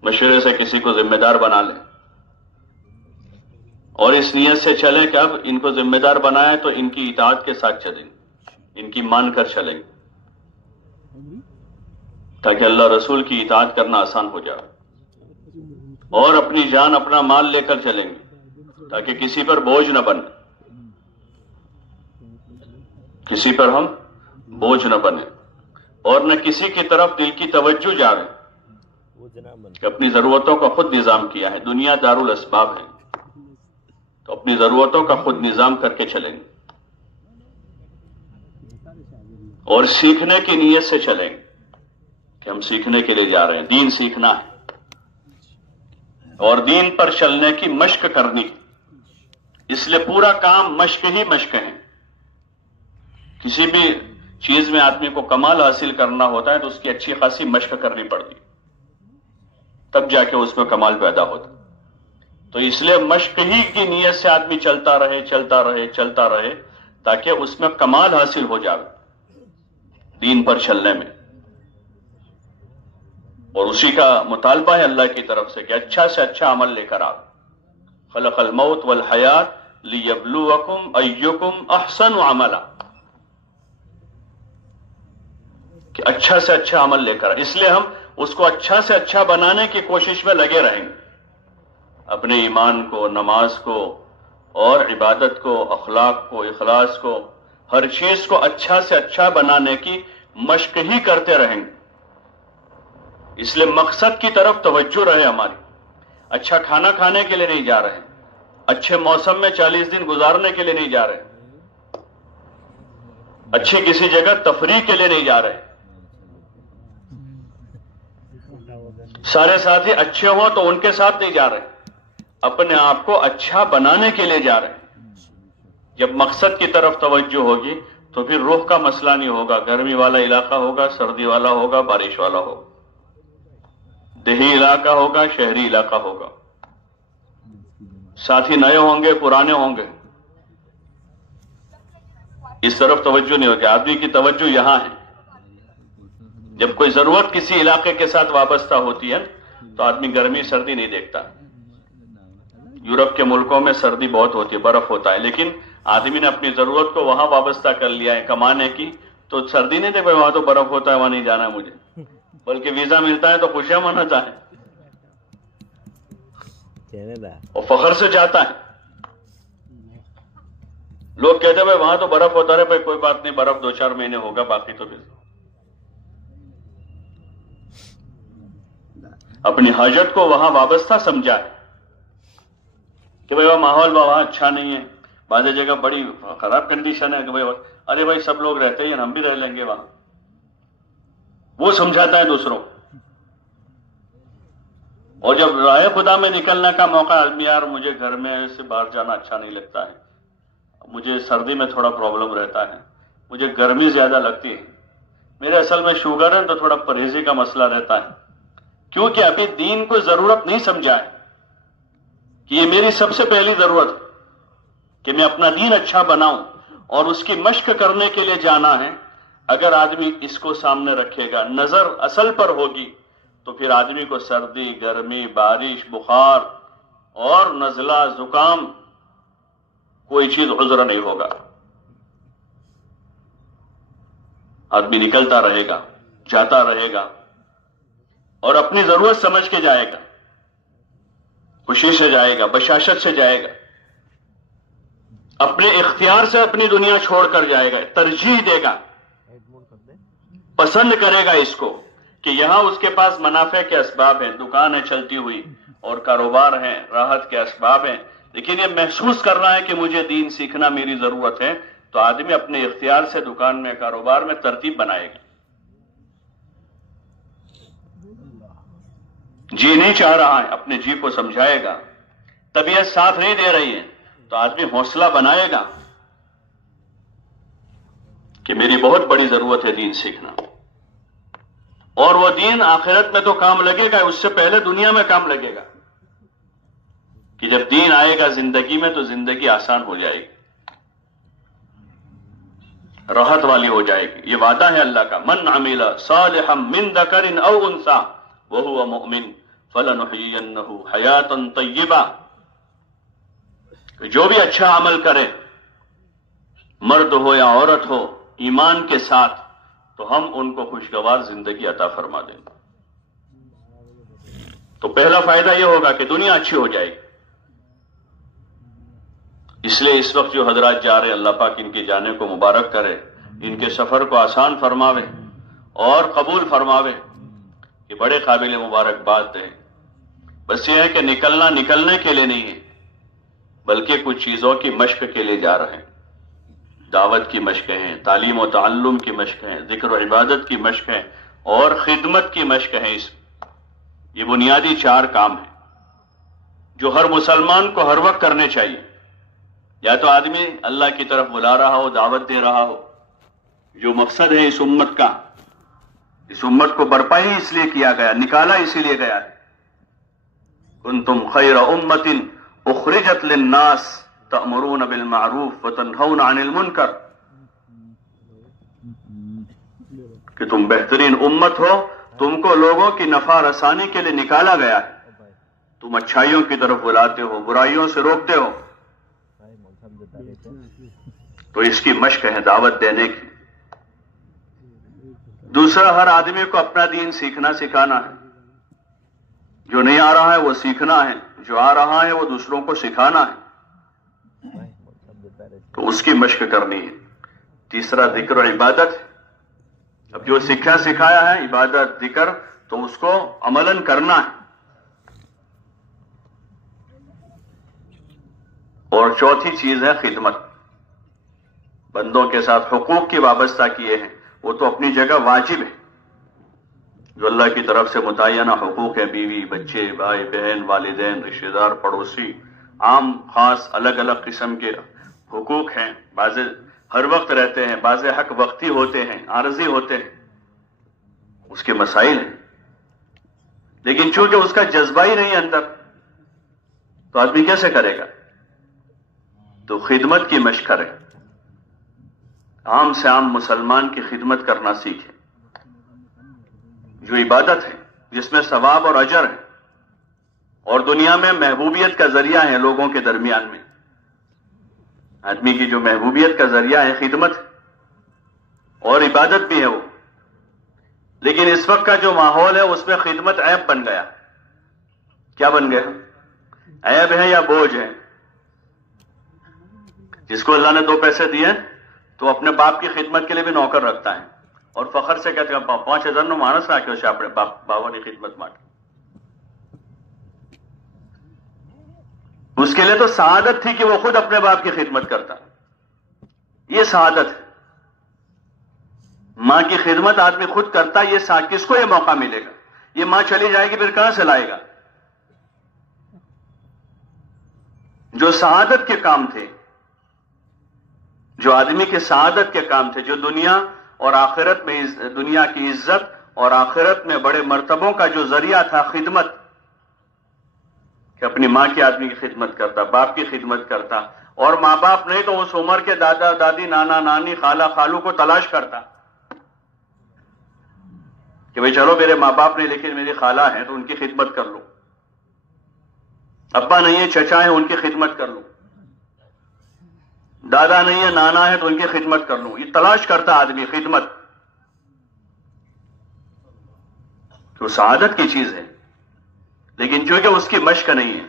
مشورے سے کسی کو ذمہ دار بنا لے اور اس نیت سے چلیں کہ اب ان کو ذمہ دار بنائیں تو ان کی اطاعت کے ساتھ چلیں، ان کی مان کر چلیں تاکہ اللہ رسول کی اطاعت کرنا آسان ہو جائے۔ اور اپنی جان اپنا مال لے کر چلیں گے تاکہ کسی پر بوجھ نہ بنے، کسی پر ہم بوجھ نہ بنے، اور نہ کسی کی طرف دل کی توجہ جا رہے کہ اپنی ضرورتوں کا خود نظام کیا ہے۔ دنیا دارالاسباب ہے تو اپنی ضرورتوں کا خود نظام کر کے چلیں گے اور سیکھنے کی نیت سے چلیں گے کہ ہم سیکھنے کے لیے جا رہے ہیں، دین سیکھنا ہے اور دین پر چلنے کی مشق کرنی، اس لیے پورا کام مشق ہی مشق ہے۔ کسی بھی چیز میں آدمی کو کمال حاصل کرنا ہوتا ہے تو اس کی اچھی خاصی مشق کرنی پڑتی، تب جا کے اس میں کمال پیدا ہوتا۔ تو اس لیے مشق ہی کی نیت سے آدمی چلتا رہے چلتا رہے چلتا رہے تاکہ اس میں کمال حاصل ہو جائے دین پر چلنے میں، اور اسی کا مطالبہ ہے اللہ کی طرف سے کہ اچھا سے اچھا عمل لے کر آؤ۔ خلق الموت والحیات لیبلوکم ایکم احسن عملا، کہ اچھا سے اچھا عمل لے کر، اس لیے ہم اس کو اچھا سے اچھا بنانے کی کوشش میں لگے رہیں گے، اپنے ایمان کو، نماز کو اور عبادت کو، اخلاق کو، اخلاص کو، ہر چیز کو اچھا سے اچھا بنانے کی مشق ہی کرتے رہیں گے۔ اس لیے مقصد کی طرف توجہ رہے ہماری، اچھا کھانا کھانے کے لیے نہیں جا رہے، اچھے موسم میں 40 دن گزارنے کے لیے نہیں جا رہے، اچھی کسی جگہ تفریح کے لیے نہیں جا رہے، سارے ساتھی اچھے ہوں تو ان کے ساتھ نہیں جا رہے، اپنے آپ کو اچھا بنانے کے لیے جا رہے ہیں۔ جب مقصد کی طرف توجہ ہوگی تو پھر روح کا مسئلہ نہیں ہوگا، گرمی والا علاقہ ہوگا، سردی والا ہوگا، بارش والا ہوگا، دیہی علاقہ ہوگا، شہری علاقہ ہوگا، ساتھی نئے ہوں گے، پرانے ہوں گے، اس طرف توجہ نہیں ہوگی۔ آدمی کی توجہ یہاں ہے۔ جب کوئی ضرورت کسی علاقے کے ساتھ وابستہ ہوتی ہے تو آدمی گرمی سردی نہیں دیکھتا۔ یورپ کے ملکوں میں سردی بہت ہوتی ہے، برف ہوتا ہے، لیکن آدمی نے اپنی ضرورت کو وہاں وابستہ کر لیا ہے کمانے کی، تو سردی نہیں دیکھ وہاں تو برف ہوتا ہے، وہاں نہیں جانا ہے مجھے، بلکہ ویزا ملتا ہے تو خوشیاں مناتا ہے اور فخر سے جاتا ہے۔ لوگ کہتے ہیں وہاں تو برف ہوتا ہے، بھائی کوئی بات نہیں، برف 2-4 مہینے ہوگا، باقی تو پھر اپنی حاجت کو وہاں وابستہ سمجھا ہے کہ بھائی وہ ماحول وہاں اچھا نہیں ہے، بعض جگہ بڑی خراب کنڈیشن ہے کہ بھائی ارے بھائی سب لوگ رہتے ہیں ہم بھی رہ لیں گے وہاں، وہ سمجھاتا ہے دوسروں۔ اور جب راہ خدا میں نکلنے کا موقع، آدمی یار مجھے گھر میں سے باہر جانا اچھا نہیں لگتا ہے، مجھے سردی میں تھوڑا پرابلم رہتا ہے، مجھے گرمی زیادہ لگتی ہے، میرے اصل میں شوگر ہے تو تھوڑا پرہیزی کا مسئلہ رہتا ہے، کیونکہ ابھی دین کو ضرورت نہیں سمجھا ہے کہ یہ میری سب سے پہلی ضرورت ہے کہ میں اپنا دین اچھا بناؤں اور اس کی مشق کرنے کے لیے جانا ہے۔ اگر آدمی اس کو سامنے رکھے گا، نظر اصل پر ہوگی، تو پھر آدمی کو سردی، گرمی، بارش، بخار اور نزلہ، زکام کوئی چیز عذر نہیں ہوگا۔ آدمی نکلتا رہے گا، جاتا رہے گا اور اپنی ضرورت سمجھ کے جائے گا، خوشی سے جائے گا، بشاشت سے جائے گا، اپنے اختیار سے اپنی دنیا چھوڑ کر جائے گا، ترجیح دے گا، پسند کرے گا اس کو کہ یہاں اس کے پاس منافع کے اسباب ہیں، دکانیں چلتی ہوئی اور کاروبار ہیں، راحت کے اسباب ہیں، لیکن یہ محسوس کر رہا ہے کہ مجھے دین سیکھنا میری ضرورت ہے، تو آدمی اپنے اختیار سے دکان میں، کاروبار میں ترتیب بنائے گا۔ جی نہیں چاہ رہا ہے، اپنے جی کو سمجھائے گا، طبیعت ساتھ نہیں دے رہی ہے تو آدمی حوصلہ بنائے گا کہ میری بہت بڑی ضرورت ہے دین سیکھنا، اور وہ دین آخرت میں تو کام لگے گا، اس سے پہلے دنیا میں کام لگے گا، کہ جب دین آئے گا زندگی میں تو زندگی آسان ہو جائے گی، راحت والی ہو جائے گی۔ یہ وعدہ ہے اللہ کا، من عمل صالحا من ذکر او انثى وهو مؤمن فلنحيينه حیاتا طیبہ، جو بھی اچھا عمل کرے، مرد ہو یا عورت ہو، ایمان کے ساتھ، تو ہم ان کو خوشگوار زندگی عطا فرما دیں گے۔ تو پہلا فائدہ یہ ہوگا کہ دنیا اچھی ہو جائے گی. اس لیے اس وقت جو حضرات جا رہے ہیں اللہ پاک ان کے جانے کو مبارک کرے، ان کے سفر کو آسان فرماوے اور قبول فرماوے. یہ بڑے قابل مبارکباد ہے. بس یہ ہے کہ نکلنے کے لیے نہیں ہے، بلکہ کچھ چیزوں کی مشق کے لیے جا رہے ہیں. دعوت کی مشقیں ہیں، تعلیم و تعلم کی مشقیں ہیں، ذکر و عبادت کی مشق ہیں اور خدمت کی مشق ہیں. یہ بنیادی 4 کام ہیں جو ہر مسلمان کو ہر وقت کرنے چاہیے. یا تو آدمی اللہ کی طرف بلا رہا ہو، دعوت دے رہا ہو، جو مقصد ہے اس امت کا، اس امت کو برپا ہی اس لیے کیا گیا، نکالا اسی لیے گیا ہے. کنتم خیر امت اخرجت للناس تأمرون بالمعروف وتنہون عن المنکر، کہ تم بہترین امت ہو، تم کو لوگوں کی نفع رسانی کے لیے نکالا گیا ہے. تم اچھائیوں کی طرف بلاتے ہو، برائیوں سے روکتے ہو. تو اس کی مشق ہے دعوت دینے کی. دوسرا، ہر آدمی کو اپنا دین سیکھنا سکھانا ہے. جو نہیں آ رہا ہے وہ سیکھنا ہے، جو آ رہا ہے وہ دوسروں کو سکھانا ہے. تو اس کی مشق کرنی ہے. تیسرا، ذکر و عبادت. اب جو سیکھا سکھایا ہے عبادت ذکر، تو اس کو عملاً کرنا ہے. اور چوتھی چیز ہے خدمت. بندوں کے ساتھ حقوق کی وابستہ کیے ہیں، وہ تو اپنی جگہ واجب ہے. جو اللہ کی طرف سے متعینہ حقوق ہیں، بیوی، بچے، بھائی بہن، والدین، رشتہ دار، پڑوسی، عام خاص الگ الگ قسم کے حقوق ہیں. بعض ہر وقت رہتے ہیں، بعض حق وقتی ہوتے ہیں، عارضی ہوتے ہیں، اس کے مسائل ہیں. لیکن چونکہ اس کا جذبہ ہی نہیں اندر، تو آدمی کیسے کرے گا؟ تو خدمت کی مشق کرے. عام سے عام مسلمان کی خدمت کرنا سیکھے. جو عبادت ہے، جس میں ثواب اور اجر ہے، اور دنیا میں محبوبیت کا ذریعہ ہے لوگوں کے درمیان میں. آدمی کی جو محبوبیت کا ذریعہ ہے خدمت ہے، اور عبادت بھی ہے وہ. لیکن اس وقت کا جو ماحول ہے اس میں خدمت عیب بن گیا. کیا بن گیا؟ عیب ہے یا بوجھ ہے. جس کو اللہ نے 2 پیسے دیے تو اپنے باپ کی خدمت کے لیے بھی نوکر رکھتا ہے، اور فخر سے کہتے ہیں 5000 نو مانس راکھے اسے اپنے باوا کی خدمت ماٹے. اس کے لیے تو سعادت تھی کہ وہ خود اپنے باپ کی خدمت کرتا. یہ سعادت ہے. ماں کی خدمت آدمی خود کرتا. یہ کس کو یہ موقع ملے گا؟ یہ ماں چلی جائے گی پھر کہاں سے لائے گا؟ جو سعادت کے کام تھے، جو آدمی کے سعادت کے کام تھے، جو دنیا اور آخرت میں دنیا کی عزت اور آخرت میں بڑے مرتبوں کا جو ذریعہ تھا خدمت، کہ اپنی ماں کی آدمی کی خدمت کرتا، باپ کی خدمت کرتا، اور ماں باپ نہیں تو اس عمر کے دادا دادی، نانا نانی، خالہ خالو کو تلاش کرتا کہ بھئی چلو میرے ماں باپ نہیں لیکن میری خالہ ہیں تو ان کی خدمت کر لو، ابا نہیں ہے چچا ہے ان کی خدمت کر لو، دادا نہیں ہے نانا ہے تو ان کی خدمت کر لوں. یہ تلاش کرتا آدمی خدمت. تو سعادت کی چیز ہے، لیکن چونکہ اس کی مشق نہیں ہے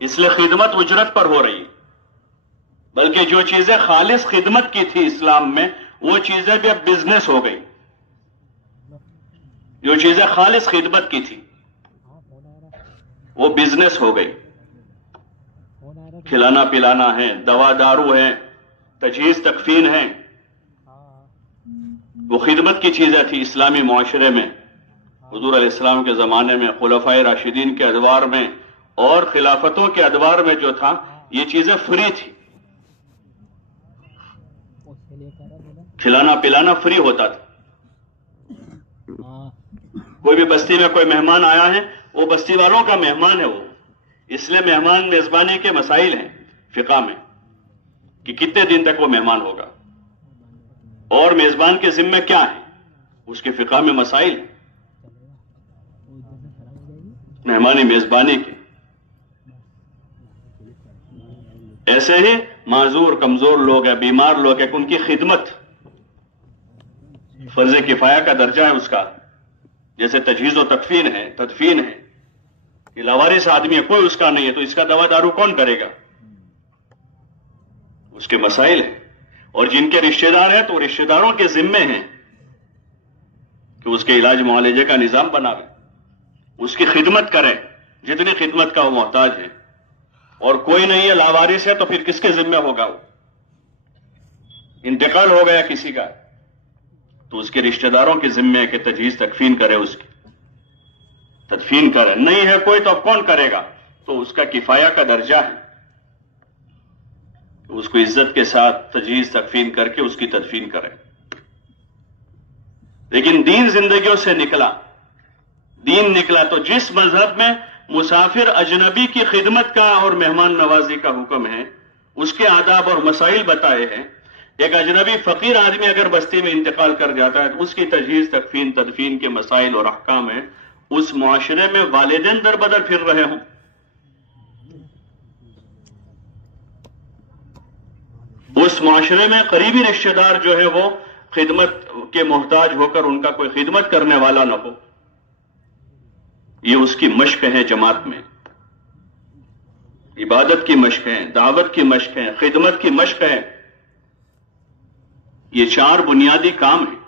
اس لیے خدمت اجرت پر ہو رہی ہے. بلکہ جو چیزیں خالص خدمت کی تھی اسلام میں، وہ چیزیں بھی اب بزنس ہو گئی. جو چیزیں خالص خدمت کی تھی وہ بزنس ہو گئی. کھلانا پلانا ہے، دوا دارو ہے، تجہیز تکفین ہے، وہ خدمت کی چیزیں تھی اسلامی معاشرے میں. حضور علیہ السلام کے زمانے میں، خلفائے راشدین کے ادوار میں اور خلافتوں کے ادوار میں جو تھا، یہ چیزیں فری تھی. کھلانا پلانا فری ہوتا تھا. کوئی بھی بستی میں کوئی مہمان آیا ہے، وہ بستی والوں کا مہمان ہے وہ. اس لیے مہمان میزبانی کے مسائل ہیں فقہ میں کہ کتنے دن تک وہ مہمان ہوگا اور میزبان کے ذمہ کیا ہے، اس کے فقہ میں مسائل ہیں مہمانی میزبانی کے. ایسے ہی معذور کمزور لوگ ہیں، بیمار لوگ ہیں، ان کی خدمت فرض کفایہ کا درجہ ہے اس کا. جیسے تجہیز و تکفین ہے، تدفین ہے، یہ لاوارث آدمی ہے، کوئی اس کا نہیں ہے، تو اس کا دوا دارو کون کرے گا؟ اس کے مسائل ہیں، اور جن کے رشتہ دار ہیں تو رشتہ داروں کے ذمے ہیں کہ اس کے علاج معالجے کا نظام بناوے، اس کی خدمت کریں جتنی خدمت کا وہ محتاج ہے، اور کوئی نہیں ہے، لاوارث ہے، تو پھر کس کے ذمے ہوگا؟ وہ انتقال ہو گیا کسی کا تو اس کے رشتہ داروں کے ذمے ہے کہ تجہیز تکفین کرے، اس کی تدفین کرے، نہیں ہے کوئی تو اب کون کرے گا؟ تو اس کا کفایہ کا درجہ ہے، اس کو عزت کے ساتھ تجہیز تکفین کر کے اس کی تدفین کرے۔ لیکن دین زندگیوں سے نکلا، دین نکلا تو جس مذہب میں مسافر اجنبی کی خدمت کا اور مہمان نوازی کا حکم ہے، اس کے آداب اور مسائل بتائے ہیں۔ ایک اجنبی فقیر آدمی اگر بستی میں انتقال کر جاتا ہے تو اس کی تجہیز تکفین تدفین کے مسائل اور احکام ہیں۔ اس معاشرے میں والدین در بدر پھر رہے ہوں، اس معاشرے میں قریبی رشتہ دار جو ہے وہ خدمت کے محتاج ہو کر ان کا کوئی خدمت کرنے والا نہ ہو، یہ اس کی مشق ہے۔ جماعت میں عبادت کی مشق ہے، دعوت کی مشق ہے، خدمت کی مشق ہے، یہ 4 بنیادی کام ہیں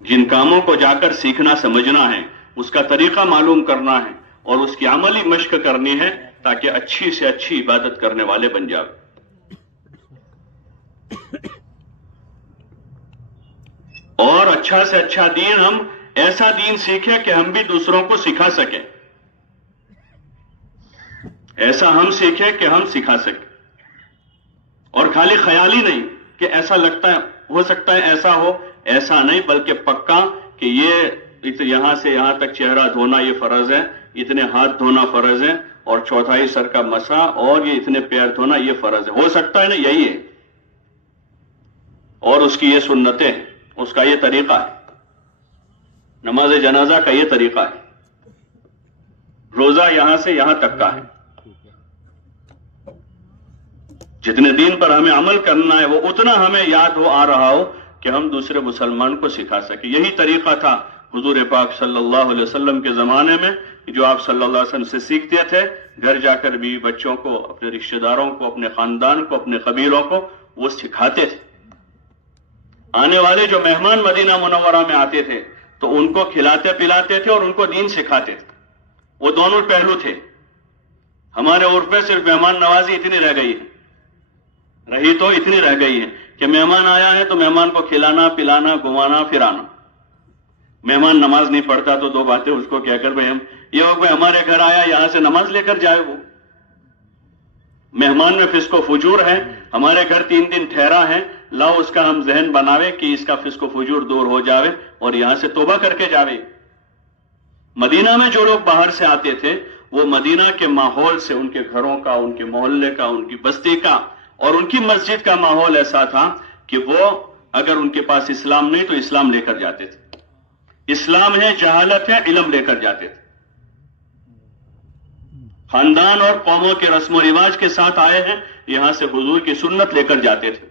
جن کاموں کو جا کر سیکھنا سمجھنا ہے، اس کا طریقہ معلوم کرنا ہے اور اس کی عملی مشق کرنی ہے تاکہ اچھی سے اچھی عبادت کرنے والے بن جائیں۔ اور اچھا سے اچھا دین، ہم ایسا دین سیکھیں کہ ہم بھی دوسروں کو سکھا سکیں، ایسا ہم سیکھیں کہ ہم سکھا سکیں، اور خالی خیالی نہیں کہ ایسا لگتا ہے ہو سکتا ہے ایسا ہو، ایسا نہیں، بلکہ پکا کہ یہ یہاں سے یہاں تک چہرہ دھونا یہ فرض ہے، اتنے ہاتھ دھونا فرض ہے، اور 1/4 سر کا مسا، اور یہ اتنے پیر دھونا یہ فرض ہے۔ ہو سکتا ہے نا، یہی ہے، اور اس کی یہ سنتیں ہیں، اس کا یہ طریقہ ہے، نماز جنازہ کا یہ طریقہ ہے، روزہ یہاں سے یہاں تک کا ہے۔ جتنے دین پر ہمیں عمل کرنا ہے وہ اتنا ہمیں یاد ہو آ رہا ہو کہ ہم دوسرے مسلمان کو سکھا سکیں۔ یہی طریقہ تھا حضور پاک صلی اللہ علیہ وسلم کے زمانے میں، جو آپ صلی اللہ علیہ وسلم سے سیکھتے تھے، گھر جا کر بھی بچوں کو، اپنے رشتہ داروں کو، اپنے خاندان کو، اپنے قبیلوں کو وہ سکھاتے تھے۔ آنے والے جو مہمان مدینہ منورہ میں آتے تھے تو ان کو کھلاتے پلاتے تھے اور ان کو دین سکھاتے تھے، وہ دونوں پہلو تھے۔ ہمارے عرف میں صرف مہمان نوازی اتنی رہ گئی ہے، رہی تو اتنی رہ گئی ہے کہ مہمان آیا ہے تو مہمان کو کھلانا پلانا گھمانا پھرانا۔ مہمان نماز نہیں پڑھتا تو 2 باتیں اس کو کہہ کر بھائی ہم یہ ہو کہ ہمارے گھر آیا یہاں سے نماز لے کر جائے۔ وہ مہمان میں فسق و فجور ہے، ہمارے گھر 3 دن ٹھہرا ہے، لاؤ اس کا ہم ذہن بناوے کہ اس کا فسق و فجور دور ہو جاوے اور یہاں سے توبہ کر کے جاوے۔ مدینہ میں جو لوگ باہر سے آتے تھے وہ مدینہ کے ماحول سے، ان کے گھروں کا، ان کے محلے کا، ان کی بستی کا اور ان کی مسجد کا ماحول ایسا تھا کہ وہ اگر ان کے پاس اسلام نہیں تو اسلام لے کر جاتے تھے۔ اسلام ہے، جہالت ہے، علم لے کر جاتے تھے۔ خاندان اور قوموں کے رسم و رواج کے ساتھ آئے ہیں، یہاں سے حضور کی سنت لے کر جاتے تھے۔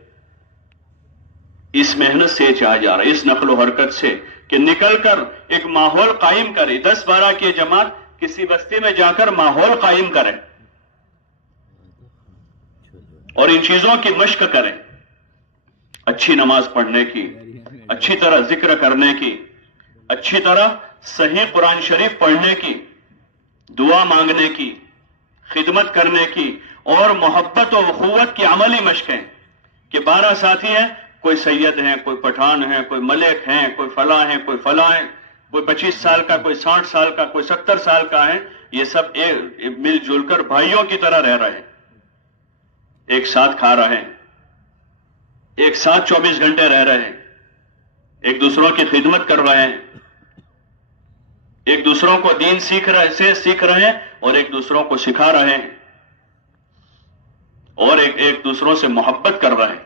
اس محنت سے چاہا جا رہا ہے، اس نقل و حرکت سے کہ نکل کر ایک ماحول قائم کرے، 10-12 کی جماعت کسی بستی میں جا کر ماحول قائم کرے اور ان چیزوں کی مشق کریں، اچھی نماز پڑھنے کی، اچھی طرح ذکر کرنے کی، اچھی طرح صحیح قرآن شریف پڑھنے کی، دعا مانگنے کی، خدمت کرنے کی، اور محبت و اخوت کی عملی مشقیں کہ 12 ساتھی ہیں، کوئی سید ہیں، کوئی پٹھان ہیں، کوئی ملک ہیں، کوئی فلاں ہیں، کوئی فلاں ہیں، کوئی 25 سال کا، کوئی 60 سال کا، کوئی 70 سال کا ہے، یہ سب مل جل کر بھائیوں کی طرح رہ رہے ہیں، ایک ساتھ کھا رہے ہیں، ایک ساتھ 24 گھنٹے رہ رہے ہیں، ایک دوسروں کی خدمت کر رہے ہیں، ایک دوسروں کو دین سیکھ رہے ہیں اور ایک دوسروں کو سکھا رہے ہیں، اور ایک دوسروں سے محبت کر رہے ہیں۔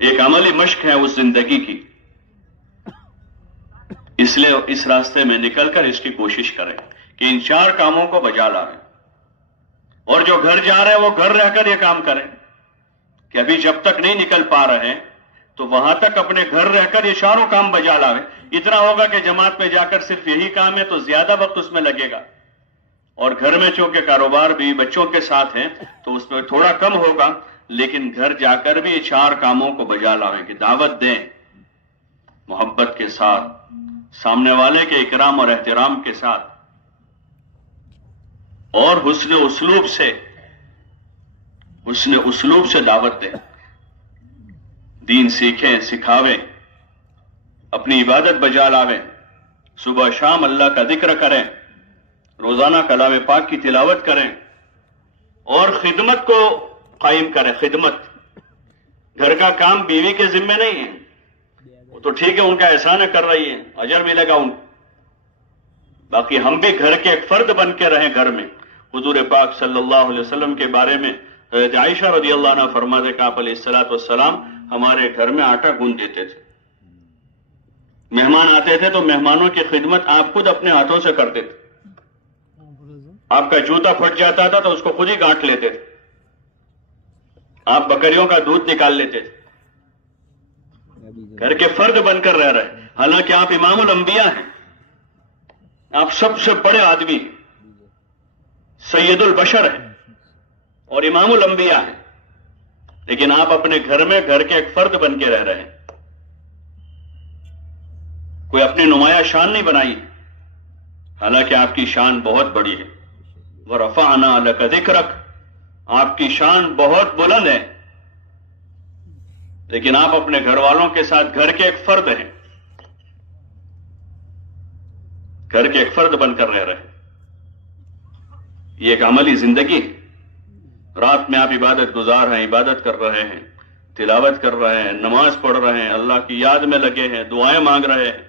ایک عملی مشق ہے اس زندگی کی، اس لیے اس راستے میں نکل کر اس کی کوشش کریں کہ ان 4 کاموں کو بجا لائیں، اور جو گھر جا رہے ہیں وہ گھر رہ کر یہ کام کریں کہ ابھی جب تک نہیں نکل پا رہے تو وہاں تک اپنے گھر رہ کر یہ چاروں کام بجا لاوے. اتنا ہوگا کہ جماعت میں جا کر صرف یہی کام ہے تو زیادہ وقت اس میں لگے گا, اور گھر میں چونکہ کاروبار بھی بچوں کے ساتھ ہیں تو اس میں تھوڑا کم ہوگا, لیکن گھر جا کر بھی یہ چار کاموں کو بجا لاویں کہ دعوت دیں محبت کے ساتھ, سامنے والے کے اکرام اور احترام کے ساتھ, اور حسن اسلوب سے دعوت دیں, دین سیکھیں, سکھاویں, اپنی عبادت بجا لاویں, صبح شام اللہ کا ذکر کریں, روزانہ کلام پاک کی تلاوت کریں, اور خدمت کو قائم کریں. خدمت, گھر کا کام بیوی کے ذمہ نہیں ہے, وہ تو ٹھیک ہے ان کا احسان کر رہی ہے, اجر ملے گا ان کو, باقی ہم بھی گھر کے ایک فرد بن کے رہیں گھر میں. حضور پاک صلی اللہ علیہ وسلم کے بارے میں حضرت عائشہ رضی اللہ عنہ فرماتے کہ آپ علیہ الصلوۃ والسلام ہمارے گھر میں آٹا گوندھ دیتے تھے. مہمان آتے تھے تو مہمانوں کی خدمت آپ خود اپنے ہاتھوں سے کرتے تھے. آپ کا جوتا پھٹ جاتا تھا تو اس کو خود ہی گانٹھ لیتے تھے. آپ بکریوں کا دودھ نکال لیتے تھے. گھر کے فرد بن کر رہ رہے, حالانکہ آپ امام الانبیاء ہیں, آپ سب سے بڑے آدمی ہیں, سید البشر ہیں اور امام الانبیاء ہیں, لیکن آپ اپنے گھر میں گھر کے ایک فرد بن کے رہ رہے ہیں. کوئی اپنی نمایاں شان نہیں بنائی, حالانکہ آپ کی شان بہت بڑی ہے. وَرَفَعْنَا لَكَ ذِكْرَكَ, آپ کی شان بہت بلند ہے, لیکن آپ اپنے گھر والوں کے ساتھ گھر کے ایک فرد ہیں, گھر کے ایک فرد بن کر رہ رہے ہیں. یہ ایک عملی زندگی ہے. رات میں آپ عبادت گزار ہیں, عبادت کر رہے ہیں, تلاوت کر رہے ہیں, نماز پڑھ رہے ہیں, اللہ کی یاد میں لگے ہیں, دعائیں مانگ رہے ہیں.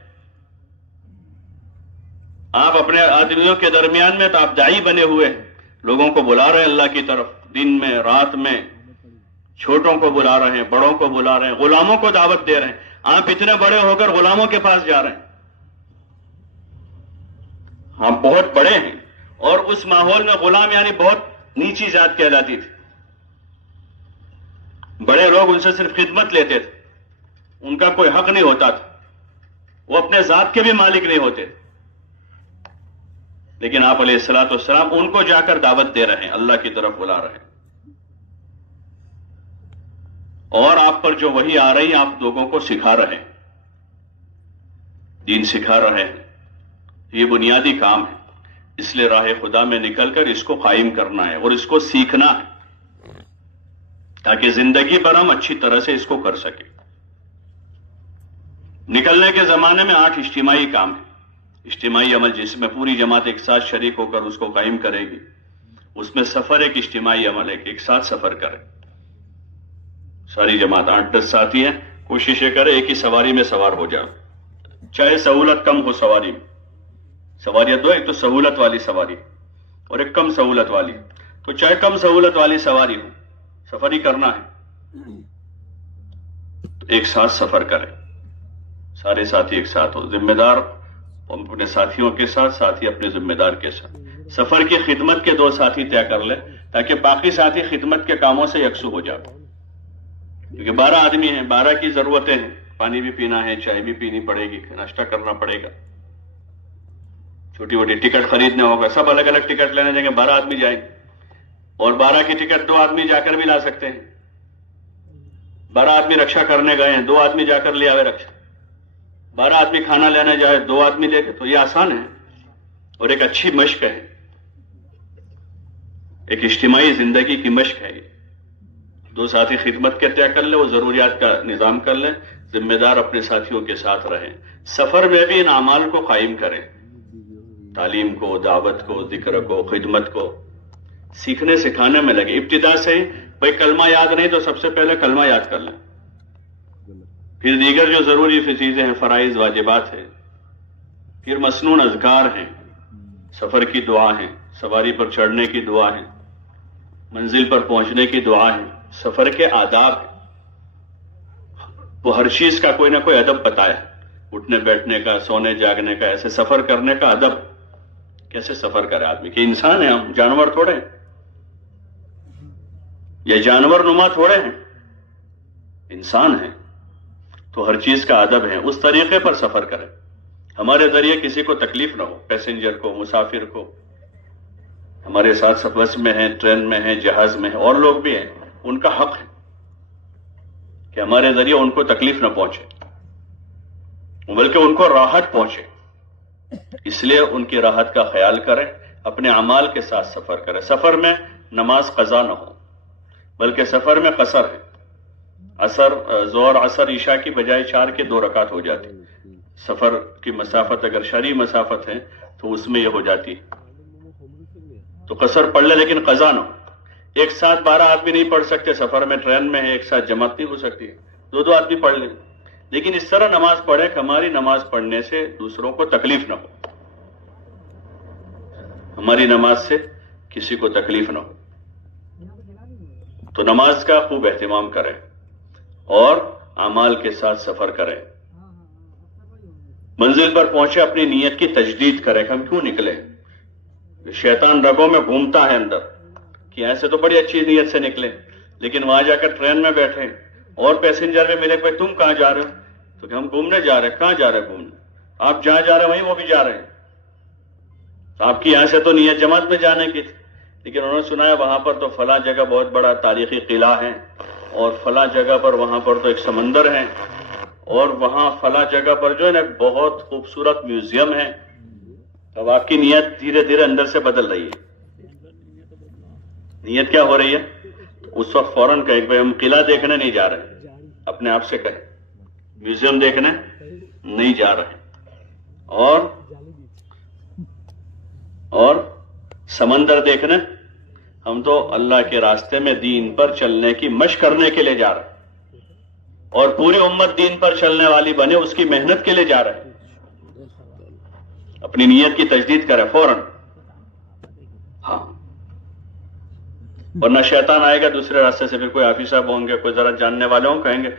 آپ اپنے آدمیوں کے درمیان میں تو آپ داعی بنے ہوئے ہیں, لوگوں کو بلا رہے ہیں اللہ کی طرف, دن میں رات میں, چھوٹوں کو بلا رہے ہیں, بڑوں کو بلا رہے ہیں, غلاموں کو دعوت دے رہے ہیں. آپ اتنے بڑے ہو کر غلاموں کے پاس جا رہے ہیں, آپ بہت بڑے ہیں. اور اس ماحول میں غلام یعنی بہت نیچی ذات کہلاتی تھی. بڑے لوگ ان سے صرف خدمت لیتے تھے, ان کا کوئی حق نہیں ہوتا تھا, وہ اپنے ذات کے بھی مالک نہیں ہوتے تھے. لیکن آپ علیہ الصلوۃ والسلام ان کو جا کر دعوت دے رہے ہیں, اللہ کی طرف بلا رہے ہیں, اور آپ پر جو وحی آ رہی ہے آپ لوگوں کو سکھا رہے ہیں, دین سکھا رہے ہیں. یہ بنیادی کام ہے. اس لیے راہ خدا میں نکل کر اس کو قائم کرنا ہے اور اس کو سیکھنا ہے, تاکہ زندگی پر ہم اچھی طرح سے اس کو کر سکیں. نکلنے کے زمانے میں 8 اجتماعی کام ہیں. اجتماعی عمل جس میں پوری جماعت ایک ساتھ شریک ہو کر اس کو قائم کرے گی. اس میں سفر ایک اجتماعی عمل ہے کہ ایک ساتھ سفر کرے. ساری جماعت 8-10 ساتھی ہیں, کوشش یہ کرے ایک ہی سواری میں سوار ہو جائے, چاہے سہولت کم ہو سواری میں. سواریاں دو, ایک تو سہولت والی سواری اور ایک کم سہولت والی. تو چاہے کم سہولت والی سواری ہو, سفر ہی کرنا ہے تو ایک ساتھ سفر کرے, سارے ساتھی ایک ساتھ ہو. ذمہ دار اپنے ساتھیوں کے ساتھ, ساتھی اپنے ذمہ دار کے ساتھ. سفر کی خدمت کے 2 ساتھی طے کر لے تاکہ باقی ساتھی خدمت کے کاموں سے یکسو ہو جائے. کیونکہ 12 آدمی ہیں, 12 کی ضرورتیں ہیں, پانی بھی پینا ہے, چائے بھی پینی پڑے گی, ناشتہ کرنا پڑے گا, چھوٹی موٹی ٹکٹ خریدنا ہوگا. سب الگ الگ ٹکٹ لینے جائیں گے, 12 آدمی جائیں گے, اور 12 کی ٹکٹ 2 آدمی جا کر بھی لا سکتے ہیں. 12 آدمی رکشا کرنے گئے ہیں, 2 آدمی جا کر لے آوے رکشا. 12 آدمی کھانا لینے جائے, 2 آدمی لے کے, تو یہ آسان ہے اور ایک اچھی مشق ہے, ایک اجتماعی زندگی کی مشق ہے. 2 ساتھی خدمت کے طے کر لیں, وہ ضروریات کا نظام کر لیں, ذمہ دار اپنے ساتھیوں کے ساتھ رہیں. سفر میں بھی ان اعمال کو قائم کریں, تعلیم کو, دعوت کو, ذکر کو, خدمت کو, سیکھنے سکھانے میں لگے. ابتدا سے بھائی کلمہ یاد نہیں تو سب سے پہلے کلمہ یاد کر لیں, پھر دیگر جو ضروری چیزیں ہیں, فرائض واجبات ہیں, پھر مسنون اذکار ہیں, سفر کی دعا ہیں, سواری پر چڑھنے کی دعا ہیں, منزل پر پہنچنے کی دعا ہیں, سفر کے آداب ہیں. وہ ہر چیز کا کوئی نہ کوئی ادب بتایا, اٹھنے بیٹھنے کا, سونے جاگنے کا, ایسے سفر کرنے کا ادب. کیسے سفر کرے آدمی, کہ انسان ہے ہم, جانور تھوڑے ہیں, یا جانور نما تھوڑے ہیں, انسان ہیں. تو ہر چیز کا ادب ہے، اس طریقے پر سفر کریں، ہمارے ذریعے کسی کو تکلیف نہ ہو، پیسنجر کو، مسافر کو۔ ہمارے ساتھ بس میں ہیں، ٹرین میں ہیں، جہاز میں ہیں، اور لوگ بھی ہیں، ان کا حق ہے کہ ہمارے ذریعے ان کو تکلیف نہ پہنچے، بلکہ ان کو راحت پہنچے۔ اس لیے ان کی راحت کا خیال کریں، اپنے اعمال کے ساتھ سفر کریں۔ سفر میں نماز قضا نہ ہو، بلکہ سفر میں قصر ہے۔ ظہر عصر عشاء کی بجائے 4 کے 2 رکعت ہو جاتی۔ سفر کی مسافت اگر شرعی مسافت ہے تو اس میں یہ ہو جاتی، تو قصر پڑھ لے لیکن قضا نہ ہو۔ ایک ساتھ 12 آدمی نہیں پڑھ سکتے، سفر میں ٹرین میں ہے، ایک ساتھ جماعت نہیں ہو سکتی، 2 آدمی پڑھ لیں، لیکن اس طرح نماز پڑھے کہ ہماری نماز پڑھنے سے دوسروں کو تکلیف نہ ہو، ہماری نماز سے کسی کو تکلیف نہ ہو۔ تو نماز کا خوب اہتمام کریں اور اعمال کے ساتھ سفر کریں۔ منزل پر پہنچے اپنی نیت کی تجدید کریں کہ ہم کیوں نکلے۔ شیطان رگوں میں گھومتا ہے اندر کہ ایسے تو بڑی اچھی نیت سے نکلے، لیکن وہاں جا کر ٹرین میں بیٹھے اور پیسنجر میں ملے کہ تم کہاں جا رہے ہو، تو کہ ہم گھومنے جا رہے ہیں۔ کہاں جا رہے ہیں گھومنے؟ آپ جہاں جا رہے ہیں وہیں وہ بھی جا رہے ہیں۔ تو آپ کی یہاں سے تو نیت جماعت میں جانے کی تھی، لیکن انہوں نے سنایا وہاں پر تو فلاں جگہ بہت بڑا تاریخی قلعہ ہے، اور فلاں جگہ پر وہاں پر تو ایک سمندر ہے، اور وہاں فلاں جگہ پر جو ہے نا بہت خوبصورت میوزیم ہے۔ اب آپ کی نیت دھیرے دھیرے اندر سے بدل رہی ہے۔ نیت کیا ہو رہی ہے؟ اس وقت فوراً کہیں کہ ہم قلعہ دیکھنے نہیں جا رہے، اپنے آپ سے کہیں میوزیم دیکھنے نہیں جا رہے، اور سمندر دیکھنے، ہم تو اللہ کے راستے میں دین پر چلنے کی مشق کرنے کے لیے جا رہے ہیں، اور پوری امت دین پر چلنے والی بنے اس کی محنت کے لیے جا رہے ہیں۔ اپنی نیت کی تجدید کرے فوراً، ہاں، ورنہ شیطان آئے گا دوسرے راستے سے، پھر کوئی حافظ صاحب ہوں گے، کوئی ذرا جاننے والے ہوں، کہیں گے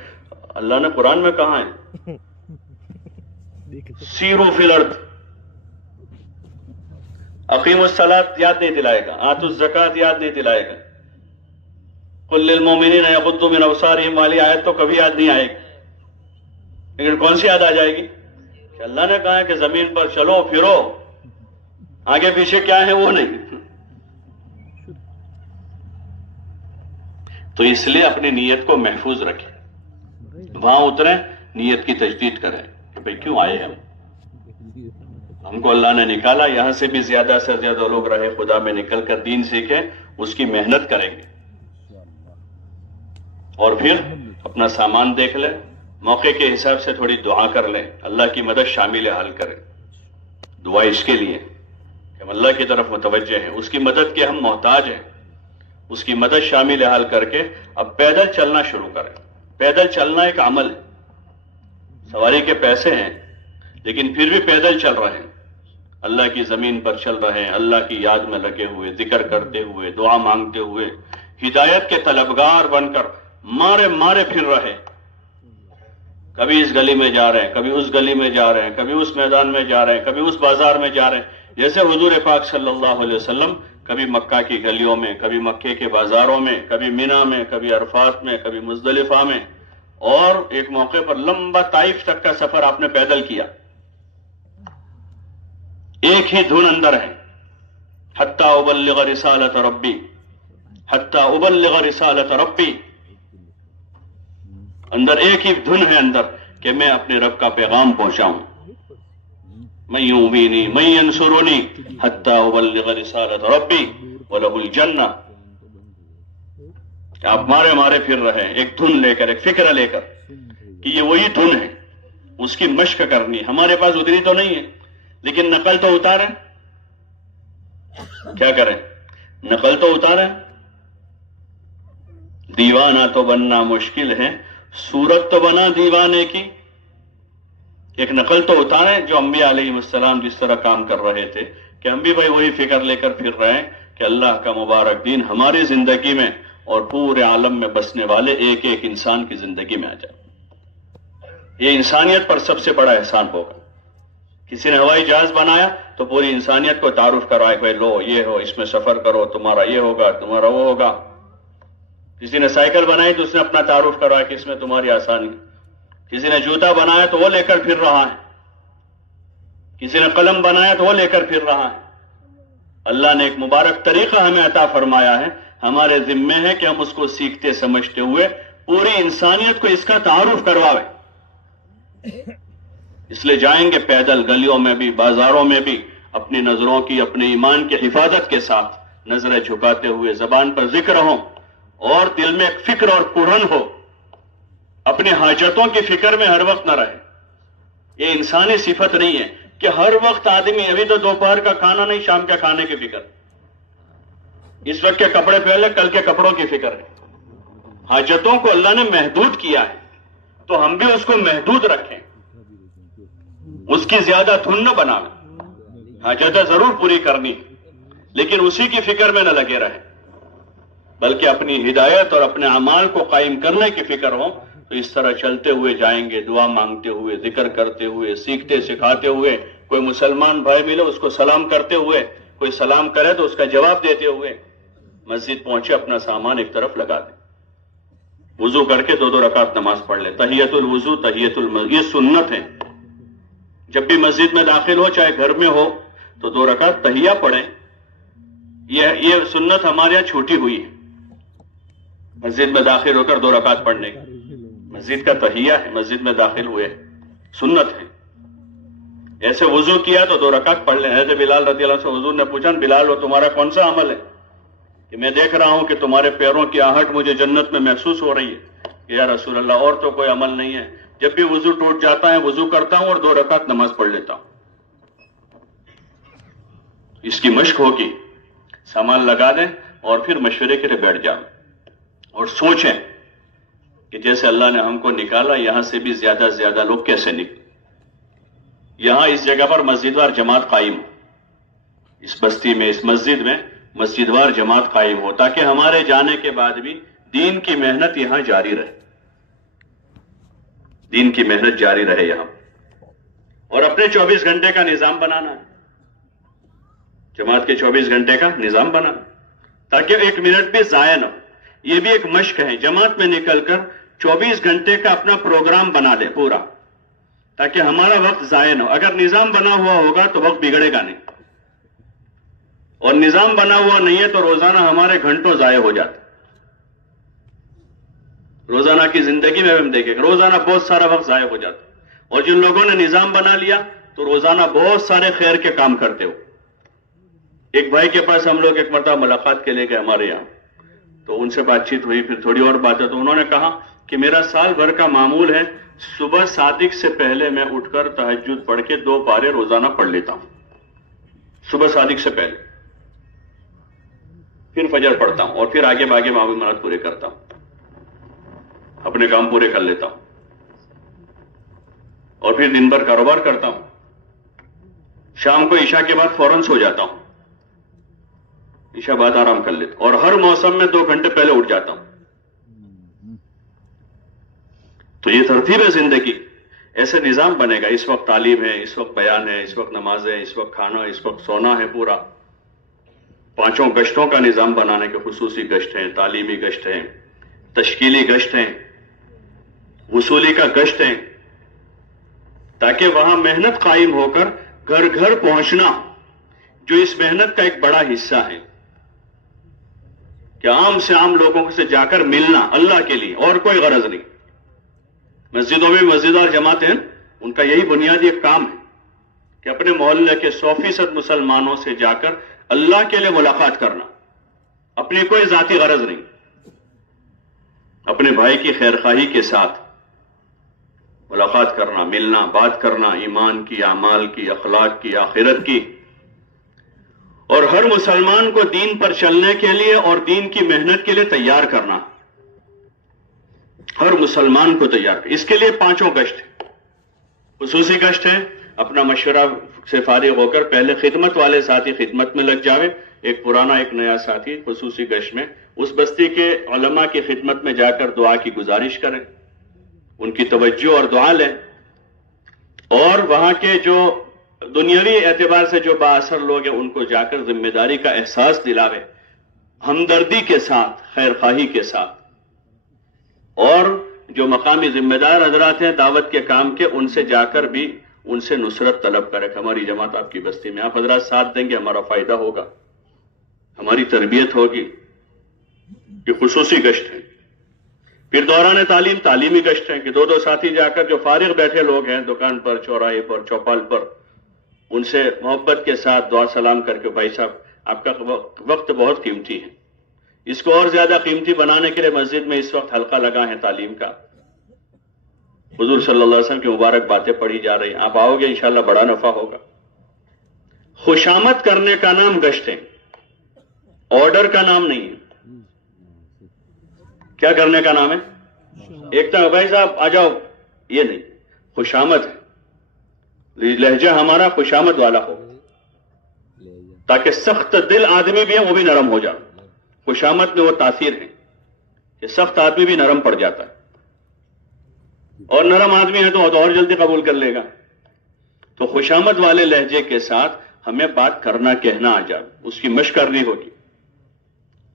اللہ نے قرآن میں کہا ہے سیرو فی الارض، اقیم الصلاۃ یاد نہیں دلائے گا، آتوا الزکات یاد نہیں دلائے گا، قل للمؤمنین یغضوا من ابصارہم والی آیت تو کبھی یاد نہیں آئے گی، لیکن کون سی یاد آ جائے گی کہ اللہ نے کہا ہے کہ زمین پر چلو پھرو، آگے پیچھے کیا ہے وہ نہیں۔ تو اس لیے اپنی نیت کو محفوظ رکھیں، وہاں اتریں، نیت کی تجدید کریں کہ بھئی کیوں آئے ہم کو اللہ نے نکالا، یہاں سے بھی زیادہ سے زیادہ لوگ رہے خدا میں نکل کر دین سیکھیں، اس کی محنت کریں گے، اور پھر اپنا سامان دیکھ لیں، موقع کے حساب سے تھوڑی دعا کر لیں، اللہ کی مدد شامل حال کریں۔ دعا اس کے لیے کہ ہم اللہ کی طرف متوجہ ہیں، اس کی مدد کے ہم محتاج ہیں، اس کی مدد شامل حال کر کے اب پیدل چلنا شروع کریں۔ پیدل چلنا ایک عمل ہے، سواری کے پیسے ہیں لیکن پھر بھی پیدل چل رہے ہیں، اللہ کی زمین پر چل رہے ہیں، اللہ کی یاد میں لگے ہوئے، ذکر کرتے ہوئے، دعا مانگتے ہوئے، ہدایت کے طلبگار بن کر مارے پھر رہے، کبھی اس گلی میں جا رہے ہیں، کبھی اس گلی میں جا رہے ہیں، کبھی اس میدان میں جا رہے ہیں، کبھی اس بازار میں جا رہے ہیں، جیسے حضور پاک صلی اللہ علیہ وسلم کبھی مکہ کی گلیوں میں، کبھی مکے کے بازاروں میں، کبھی مینا میں، کبھی عرفات میں، کبھی مزدلفہ میں، اور ایک موقع پر لمبا طائف تک کا سفر آپ نے پیدل کیا، ایک ہی دھن اندر ہے، حتی ابلغ رسالت ربی، حتی ابلغ رسالت ربی، اندر ایک ہی دھن ہے اندر کہ میں اپنے رب کا پیغام پہنچاؤں، من یؤوینی من ینصرنی حتی ابلغ رسالت ربی ولہ الجنہ۔ آپ مارے پھر رہے ہیں، ایک دھن لے کر، ایک فکر لے کر کہ یہ وہی دھن ہے، اس کی مشق کرنی، ہمارے پاس اتنی تو نہیں ہے لیکن نقل تو اتاریں، کیا کریں، نقل تو اتاریں، دیوانہ تو بننا مشکل ہے، صورت تو بنا دیوانے کی، ایک نقل تو اتاریں جو انبیاء علیہ السلام جس طرح کام کر رہے تھے، کہ ہم بھی بھائی وہی فکر لے کر پھر رہے ہیں کہ اللہ کا مبارک دین ہماری زندگی میں اور پورے عالم میں بسنے والے ایک ایک انسان کی زندگی میں آ جائے۔ یہ انسانیت پر سب سے بڑا احسان ہوگا۔ کسی نے ہوائی جہاز بنایا تو پوری انسانیت کو تعارف کروائے، بھائی لو یہ ہو، اس میں سفر کرو، تمہارا یہ ہوگا، تمہارا وہ ہوگا۔ کسی نے سائیکل بنائی تو اس نے اپنا تعارف کروایا کہ اس میں تمہاری آسانی، کسی نے جوتا بنایا تو وہ لے کر پھر رہا ہے، کسی نے قلم بنایا تو وہ لے کر پھر رہا ہے۔ اللہ نے ایک مبارک طریقہ ہمیں عطا فرمایا ہے، ہمارے ذمے ہے کہ ہم اس کو سیکھتے سمجھتے ہوئے پوری انسانیت کو اس کا تعارف کرواویں۔ اس لیے جائیں گے پیدل، گلیوں میں بھی، بازاروں میں بھی، اپنی نظروں کی، اپنے ایمان کی حفاظت کے ساتھ نظریں جھکاتے ہوئے، زبان پر ذکر ہو اور دل میں ایک فکر اور پرہن ہو، اپنی حاجتوں کی فکر میں ہر وقت نہ رہے۔ یہ انسانی صفت نہیں ہے کہ ہر وقت آدمی، ابھی تو دوپہر کا کھانا نہیں، شام کے کھانے کی فکر، اس وقت کے کپڑے پہلے، کل کے کپڑوں کی فکر ہے۔ حاجتوں کو اللہ نے محدود کیا ہے تو ہم بھی اس کو محدود رکھیں، اس کی زیادہ دھن نہ بناویں۔ حاجتیں ضرور پوری کرنی، لیکن اسی کی فکر میں نہ لگے رہے، بلکہ اپنی ہدایت اور اپنے اعمال کو قائم کرنے کی فکر ہو۔ تو اس طرح چلتے ہوئے جائیں گے، دعا مانگتے ہوئے، ذکر کرتے ہوئے، سیکھتے سکھاتے ہوئے، کوئی مسلمان بھائی ملے اس کو سلام کرتے ہوئے، کوئی سلام کرے تو اس کا جواب دیتے ہوئے مسجد پہنچے، اپنا سامان ایک طرف لگا دیں، وضو کر کے 2 رکعت نماز پڑھ لے۔ تحیت الوضو، تحیت المسجد، یہ سنت ہے۔ جب بھی مسجد میں داخل ہو، چاہے گھر میں ہو، تو 2 رکعت تحیہ پڑھیں۔ یہ سنت ہمارے یہاں چھوٹی ہوئی ہے، مسجد میں داخل ہو کر 2 رکعت پڑھنے کی۔ مسجد کا تحیہ ہے، مسجد میں داخل ہوئے، سنت ہے۔ ایسے وضو کیا تو 2 رکعت پڑھ لیں۔ حضرت بلال رضی اللہ عنہ سے حضور نے پوچھا، بلال وہ تمہارا کون سا عمل ہے کہ میں دیکھ رہا ہوں کہ تمہارے پیروں کی آہٹ مجھے جنت میں محسوس ہو رہی ہے؟ کہ یا رسول اللہ، اور تو کوئی عمل نہیں ہے، جب بھی وضو ٹوٹ جاتا ہے وضو کرتا ہوں اور 2 رکعت نماز پڑھ لیتا ہوں۔ اس کی مشق ہوگی، سامان لگا دیں اور پھر مشورے کے لیے بیٹھ جائیں اور سوچیں کہ جیسے اللہ نے ہم کو نکالا، یہاں سے بھی زیادہ سے زیادہ لوگ کیسے نکلے، یہاں اس جگہ پر مسجد وار جماعت قائم ہو، اس بستی میں، اس مسجد میں مسجد وار جماعت قائم ہو، تاکہ ہمارے جانے کے بعد بھی دین کی محنت یہاں جاری رہے، دین کی محنت جاری رہے یہاں۔ اور اپنے 24 گھنٹے کا نظام بنانا ہے، جماعت کے 24 گھنٹے کا نظام بنانا، تاکہ 1 منٹ بھی ضائع نہ ہو۔ یہ بھی ایک مشق ہے، جماعت میں نکل کر 24 گھنٹے کا اپنا پروگرام بنا لے پورا، تاکہ ہمارا وقت ضائع نہ ہو۔ اگر نظام بنا ہوا ہوگا تو وقت بگڑے گا نہیں، اور نظام بنا ہوا نہیں ہے تو روزانہ ہمارے گھنٹوں ضائع ہو جاتے۔ روزانہ کی زندگی میں ہم دیکھیں، روزانہ بہت سارا وقت ضائع ہو جاتا، اور جن لوگوں نے نظام بنا لیا تو روزانہ بہت سارے خیر کے کام کرتے ہو۔ ایک بھائی کے پاس ہم لوگ ایک مرتبہ ملاقات کے لیے گئے ہمارے یہاں، تو ان سے بات چیت ہوئی، پھر تھوڑی اور باتیں، تو انہوں نے کہا کہ میرا سال بھر کا معمول ہے، صبح صادق سے پہلے میں اٹھ کر تہجد پڑھ کے 2 پارے روزانہ پڑھ لیتا ہوں، صبح صادق سے پہلے، پھر فجر پڑھتا ہوں، اور پھر آگے باگے معمولات پورے کرتا ہوں، اپنے کام پورے کر لیتا ہوں، اور پھر دن بھر کاروبار کرتا ہوں، شام کو عشاء کے بعد فوراً سو جاتا ہوں، عشاء بعد آرام کر لیتا ہوں، اور ہر موسم میں 2 گھنٹے پہلے اٹھ جاتا ہوں۔ تو یہ ترتیب ہے زندگی، ایسے نظام بنے گا۔ اس وقت تعلیم ہے، اس وقت بیان ہے، اس وقت نماز ہے، اس وقت کھانا، اس وقت سونا ہے، پورا 5 گشتوں کا نظام بنانے کے، خصوصی گشت ہیں، تعلیمی گشت ہیں، تشکیلی گشت ہیں، وصولی کا گشت ہیں، تاکہ وہاں محنت قائم ہو کر گھر گھر پہنچنا، جو اس محنت کا ایک بڑا حصہ ہے، کہ عام سے عام لوگوں سے جا کر ملنا اللہ کے لیے، اور کوئی غرض نہیں۔ مسجدوں میں مسجدار جماعتیں، ان کا یہی بنیادی ایک کام ہے کہ اپنے محلے کے 100% مسلمانوں سے جا کر اللہ کے لیے ملاقات کرنا، اپنی کوئی ذاتی غرض نہیں، اپنے بھائی کی خیرخواہی کے ساتھ ملاقات کرنا، ملنا، بات کرنا، ایمان کی، اعمال کی، اخلاق کی، آخرت کی، اور ہر مسلمان کو دین پر چلنے کے لیے اور دین کی محنت کے لیے تیار کرنا، ہر مسلمان کو تیار کرنا۔ اس کے لیے 5 گشت ہیں، خصوصی گشت ہے، اپنا مشورہ سے فارغ ہو کر پہلے خدمت والے ساتھی خدمت میں لگ جاوے، ایک پرانا ایک نیا ساتھی خصوصی گشت میں اس بستی کے علماء کی خدمت میں جا کر دعا کی گزارش کریں، ان کی توجہ اور دعا لیں، اور وہاں کے جو دنیاوی اعتبار سے جو بااثر لوگ ہیں ان کو جا کر ذمہ داری کا احساس دلاوے، ہمدردی کے ساتھ، خیر خواہی کے ساتھ، اور جو مقامی ذمہ دار حضرات ہیں دعوت کے کام کے، ان سے جا کر بھی ان سے نصرت طلب کرے کہ ہماری جماعت آپ کی بستی میں، آپ حضرات ساتھ دیں گے، ہمارا فائدہ ہوگا، ہماری تربیت ہوگی۔ یہ خصوصی گشت ہے۔ پھر دوران تعلیم تعلیمی گشت ہے کہ دو دو ساتھی جا کر جو فارغ بیٹھے لوگ ہیں دکان پر، چوراہے پر، چوپال پر، ان سے محبت کے ساتھ دعا سلام کر کے، بھائی صاحب آپ کا وقت بہت قیمتی ہے، اس کو اور زیادہ قیمتی بنانے کے لیے مسجد میں اس وقت حلقہ لگا ہے تعلیم کا، حضور صلی اللہ علیہ وسلم کی مبارک باتیں پڑھی جا رہی ہیں، آپ آؤ گے انشاءاللہ بڑا نفع ہوگا۔ خوشامد کرنے کا نام گشت ہے، آرڈر کا نام نہیں ہے۔ کیا کرنے کا نام ہے؟ ایک تو بھائی صاحب آ جاؤ، یہ نہیں، خوشامد ہے، لہجہ ہمارا خوشامد والا ہو تاکہ سخت دل آدمی بھی ہے وہ بھی نرم ہو جائے۔ خوشامد میں وہ تاثیر ہے کہ سخت آدمی بھی نرم پڑ جاتا ہے، اور نرم آدمی ہے تو اور جلدی قبول کر لے گا۔ تو خوشامد والے لہجے کے ساتھ ہمیں بات کرنا کہنا آ جائے، اس کی مشق کرنی ہوگی۔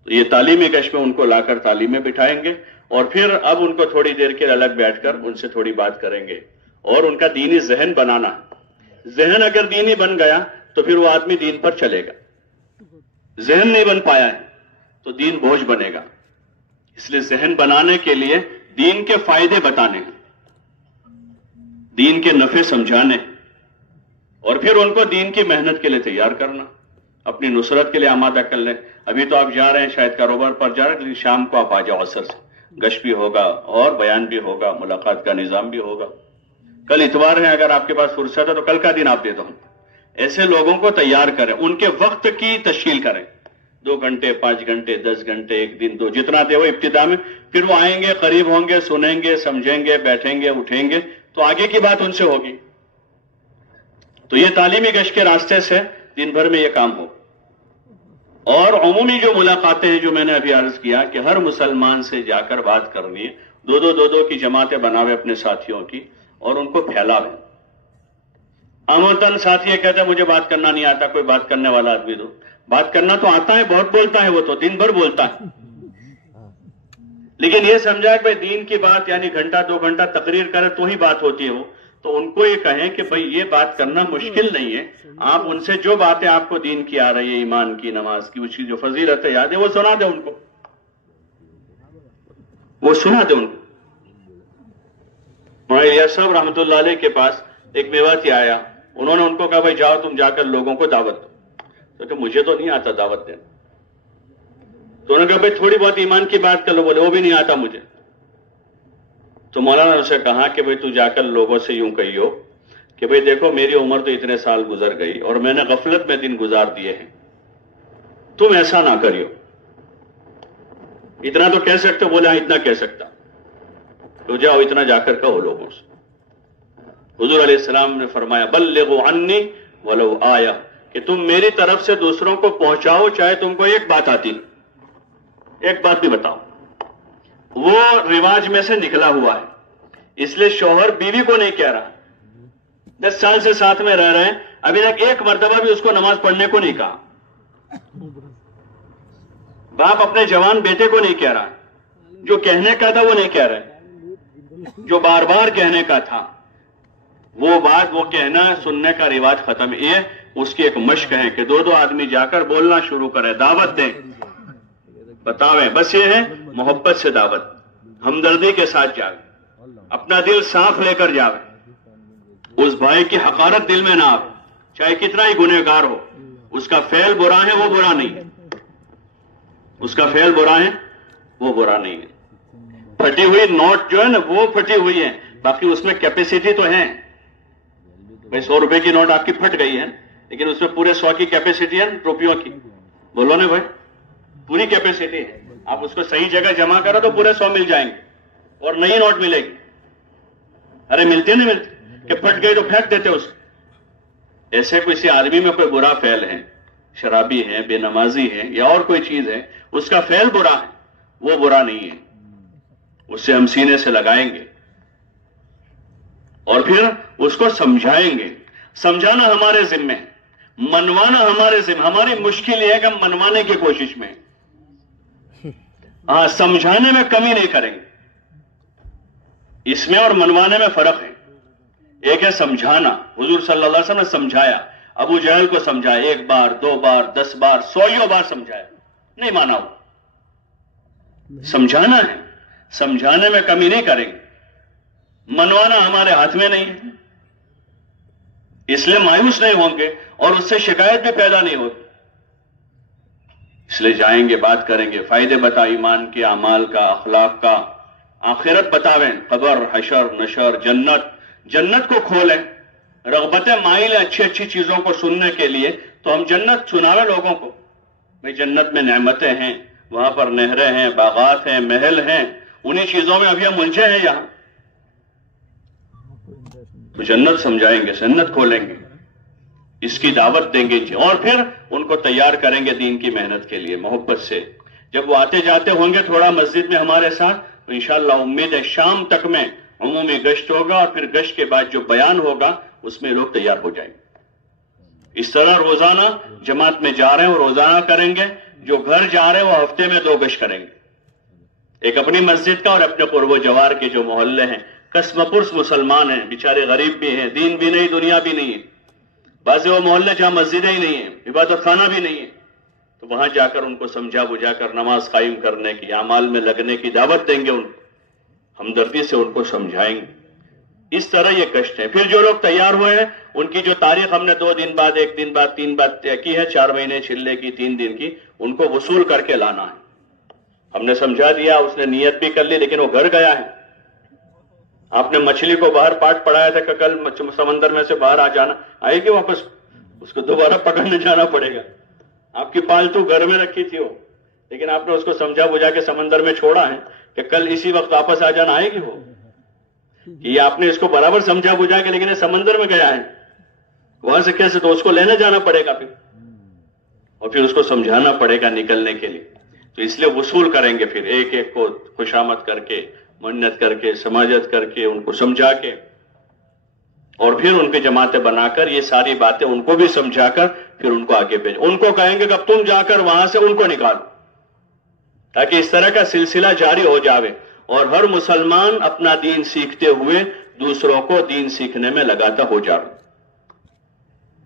تو یہ تعلیمی گشت میں ان کو لا کر تعلیم میں بٹھائیں گے، اور پھر اب ان کو تھوڑی دیر کے الگ بیٹھ کر ان سے تھوڑی بات کریں گے، اور ان کا دینی ذہن بنانا۔ ذہن اگر دینی بن گیا تو پھر وہ آدمی دین پر چلے گا، ذہن نہیں بن پایا ہے تو دین بوجھ بنے گا۔ اس لیے ذہن بنانے کے لیے دین کے فائدے بتانے ہیں، دین کے نفع سمجھانے، اور پھر ان کو دین کی محنت کے لیے تیار کرنا، اپنی نصرت کے لیے آمادہ کر لیں۔ ابھی تو آپ جا رہے ہیں شاید کاروبار پر جا رہے ہیں، لیکن شام کو آپ آ جاؤ، عصر سے گشت بھی ہوگا اور بیان بھی ہوگا، ملاقات کا نظام بھی ہوگا۔ کل اتوار ہے، اگر آپ کے پاس فرصت ہے تو کل کا دن آپ دے دو۔ ایسے لوگوں کو تیار کریں، ان کے وقت کی تشکیل کریں، 2 گھنٹے 5 گھنٹے 10 گھنٹے 1 دن 2 جتنا دے وہ ابتدا میں، پھر وہ آئیں گے، قریب ہوں گے، سنیں گے، سمجھیں گے، بیٹھیں گے، اٹھیں گے، تو آگے کی بات ان سے ہوگی۔ تو یہ تعلیمی گشت کے راستے سے دن بھر میں یہ کام ہو۔ اور عمومی جو ملاقاتیں ہیں جو میں نے ابھی عرض کیا کہ ہر مسلمان سے جا کر بات کرنی ہے، دو کی جماعتیں بناوے اپنے ساتھیوں کی اور ان کو پھیلاوے۔ عموماً ساتھی کہتے ہیں مجھے بات کرنا نہیں آتا، کوئی بات کرنے والا آدمی دو۔ بات کرنا تو آتا ہے، بہت بولتا ہے، وہ تو دن بھر بولتا ہے، لیکن یہ سمجھا کہ بھئی دین کی بات یعنی گھنٹہ 2 گھنٹہ تقریر کرے تو ہی بات ہوتی ہے وہ، تو ان کو یہ کہیں کہ بھئی یہ بات کرنا مشکل نہیں ہے، آپ ان سے جو باتیں آپ کو دین کی آ رہی ہے، ایمان کی، نماز کی، اس کی جو فضیلت ہے یاد ہے، وہ سنا دیں ان کو، وہ سنا دیں ان کو۔ مولانا الیاس صاحب رحمۃ اللہ علیہ کے پاس ایک میواتی آیا، انہوں نے ان کو کہا بھائی جاؤ تم جا کر لوگوں کو دعوت دو، تو مجھے تو نہیں آتا دعوت دینا۔ تو انہوں نے کہا بھائی تھوڑی بہت ایمان کی بات کر لو، بولے وہ بھی نہیں آتا مجھے۔ تو مولانا نے اسے کہا کہ بھئی تو جا کر لوگوں سے یوں کہیو کہ بھئی دیکھو میری عمر تو اتنے سال گزر گئی اور میں نے غفلت میں دن گزار دیے ہیں، تم ایسا نہ کریو۔ اتنا تو کہہ سکتے، بولے ہاں اتنا کہہ سکتا، تو جاؤ اتنا جا کر کہو لوگوں سے۔ حضور علیہ السلام نے فرمایا بلغوا عنی ولو آیا، کہ تم میری طرف سے دوسروں کو پہنچاؤ چاہے تم کو ایک بات آتی، ایک بات بھی بتاؤ۔ وہ رواج میں سے نکلا ہوا ہے، اس لیے شوہر بیوی کو نہیں کہہ رہا، 10 سال سے ساتھ میں رہ رہے ہیں، ابھی تک ایک مرتبہ بھی اس کو نماز پڑھنے کو نہیں کہا۔ باپ اپنے جوان بیٹے کو نہیں کہہ رہا، جو کہنے کا تھا وہ نہیں کہہ رہے، جو بار بار کہنے کا تھا وہ بات وہ کہنا سننے کا رواج ختم۔ یہ اس کی ایک مشق ہے کہ 2 آدمی جا کر بولنا شروع کرے، دعوت دیں، بتاویں، بس یہ ہے محبت سے دعوت، ہمدردی کے ساتھ جاوے، اپنا دل صاف لے کر جاوے، اس بھائی کی حقارت دل میں نہ آوے، چاہے کتنا ہی گنہگار ہو، اس کا فعل برا ہے وہ برا نہیں ہے، اس کا فعل برا ہے وہ برا نہیں ہے۔ پھٹی ہوئی نوٹ جو ہے نا وہ پھٹی ہوئی ہے، باقی اس میں کیپیسٹی تو ہے۔ بھائی 100 روپے کی نوٹ آپ کی پھٹ گئی ہے، لیکن اس میں پورے 100 کی کیپیسٹی ہے روپیوں کی، بولو نا بھائی، پوری کیپیسٹی ہے، آپ اس کو صحیح جگہ جمع کرو تو پورے 100 مل جائیں گے اور نئی نوٹ ملے گی۔ ارے ملتے نہیں ملتے کہ پھٹ گئی تو پھینک دیتے اس کو۔ ایسے کسی آدمی میں کوئی برا فعل ہے، شرابی ہے، بے نمازی ہے یا اور کوئی چیز ہے، اس کا فعل برا ہے، وہ برا نہیں ہے، اس سے ہم سینے سے لگائیں گے اور پھر اس کو سمجھائیں گے۔ سمجھانا ہمارے ذمہ ہے، منوانا ہمارے ذمہ، ہماری مشکل یہ ہے کہ ہم منوانے کی کوشش میں ہیں، سمجھانے میں کمی نہیں کریں گے۔ اس میں اور منوانے میں فرق ہے. ایک ہے سمجھانا. حضور صلی اللہ علیہ وسلم نے سمجھایا, ابو جہل کو سمجھایا, 1 بار 2 بار 10 بار 100 بار سمجھایا, نہیں مانا وہ. سمجھانا ہے, سمجھانے میں کمی نہیں کریں گے. منوانا ہمارے ہاتھ میں نہیں ہے, اس لیے مایوس نہیں ہوں گے اور اس سے شکایت بھی پیدا نہیں ہوگی. اس لیے جائیں گے, بات کریں گے, فائدے بتا ایمان کے, اعمال کا, اخلاق کا, آخرت بتاویں, قبر, حشر, نشر, جنت کو کھولیں. رغبتیں مائل ہیں اچھی اچھی چیزوں کو سننے کے لیے, تو ہم جنت سناویں لوگوں کو. بھئی جنت میں نعمتیں ہیں, وہاں پر نہریں ہیں, باغات ہیں, محل ہیں, انہی چیزوں میں ابھی ہم الجھے ہیں یہاں. تو جنت سمجھائیں گے, جنت کھولیں گے, اس کی دعوت دیں گے, اور پھر ان کو تیار کریں گے دین کی محنت کے لیے محبت سے. جب وہ آتے جاتے ہوں گے تھوڑا مسجد میں ہمارے ساتھ, تو انشاءاللہ امید ہے شام تک میں عمومی گشت ہوگا, اور پھر گشت کے بعد جو بیان ہوگا اس میں لوگ تیار ہو جائیں گے. اس طرح روزانہ جماعت میں جا رہے ہیں وہ روزانہ کریں گے, جو گھر جا رہے ہیں وہ ہفتے میں 2 گشت کریں گے. ایک اپنی مسجد کا اور اپنے قرب و جوار کے جو محلے ہیں. قسم پرس مسلمان ہیں, بیچارے غریب بھی ہیں, دین بھی نہیں دنیا بھی نہیں ہے. بعض وہ محلے جہاں مسجدیں ہی نہیں ہیں, عبادت خانہ بھی نہیں ہے, تو وہاں جا کر ان کو سمجھا بجھا کر نماز قائم کرنے کی, اعمال میں لگنے کی دعوت دیں گے. ان ہمدردی سے ان کو سمجھائیں گے. اس طرح یہ گشت ہے. پھر جو لوگ تیار ہوئے ہیں ان کی جو تاریخ ہم نے 2 دن بعد 1 دن بعد 3 بعد طے کی ہے, 4 مہینے چلے کی 3 دن کی, ان کو وصول کر کے لانا ہے. ہم نے سمجھا دیا, اس نے نیت بھی کر لی, لیکن وہ گھر گیا ہے. آپ نے مچھلی کو باہر پاٹ پڑایا تھا کہ کل سمندر میں سے باہر آ جانا, آئے گی واپس, اس کو دوبارہ پکڑنے جانا پڑے گا. آپ کی پالتو گھر میں رکھی تھی وہ, لیکن آپ نے اس کو سمجھا بجھا کے سمندر میں چھوڑا ہے کہ کل اسی وقت واپس آ جانا, آئے گی وہ. یہ آپ نے اس کو برابر سمجھا بجھا کے, لیکن یہ سمندر میں گیا ہے, وہاں سے کیسے, تو اس کو لینے جانا پڑے گا پھر, اور پھر اس کو سمجھانا پڑے گا نکلنے کے لیے. تو اس لیے وصول کریں گے پھر ایک ایک کو خوشامد کر کے, منت کر کے, سماجت کر کے, ان کو سمجھا کے, اور پھر ان کی جماعتیں بنا کر یہ ساری باتیں ان کو بھی سمجھا کر پھر ان کو آگے بھیجیں. ان کو کہیں گے کہ اب تم جا کر وہاں سے ان کو نکالو, تاکہ اس طرح کا سلسلہ جاری ہو جاوے, اور ہر مسلمان اپنا دین سیکھتے ہوئے دوسروں کو دین سیکھنے میں لگاتا ہو جائے,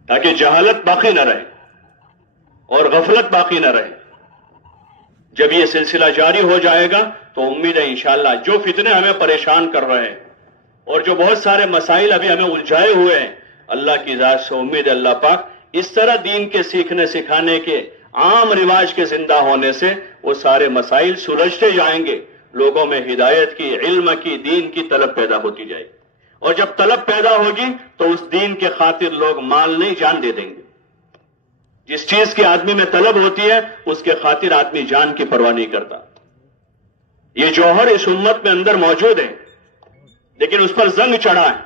تاکہ جہالت باقی نہ رہے اور غفلت باقی نہ رہے. جب یہ سلسلہ جاری ہو جائے گا تو امید ہے انشاءاللہ جو فتنے ہمیں پریشان کر رہے ہیں اور جو بہت سارے مسائل ابھی ہمیں الجھائے ہوئے ہیں, اللہ کی ذات سے امید اللہ پاک اس طرح دین کے سیکھنے سکھانے کے عام رواج کے زندہ ہونے سے وہ سارے مسائل سلجھتے جائیں گے. لوگوں میں ہدایت کی, علم کی, دین کی طلب پیدا ہوتی جائے گی, اور جب طلب پیدا ہوگی تو اس دین کے خاطر لوگ مال نہیں جان دے دیں گے. جس چیز کی آدمی میں طلب ہوتی ہے اس کے خاطر آدمی جان کی پرواہ نہیں کرتا. یہ جوہر اس امت میں اندر موجود ہے, لیکن اس پر زنگ چڑھا ہے.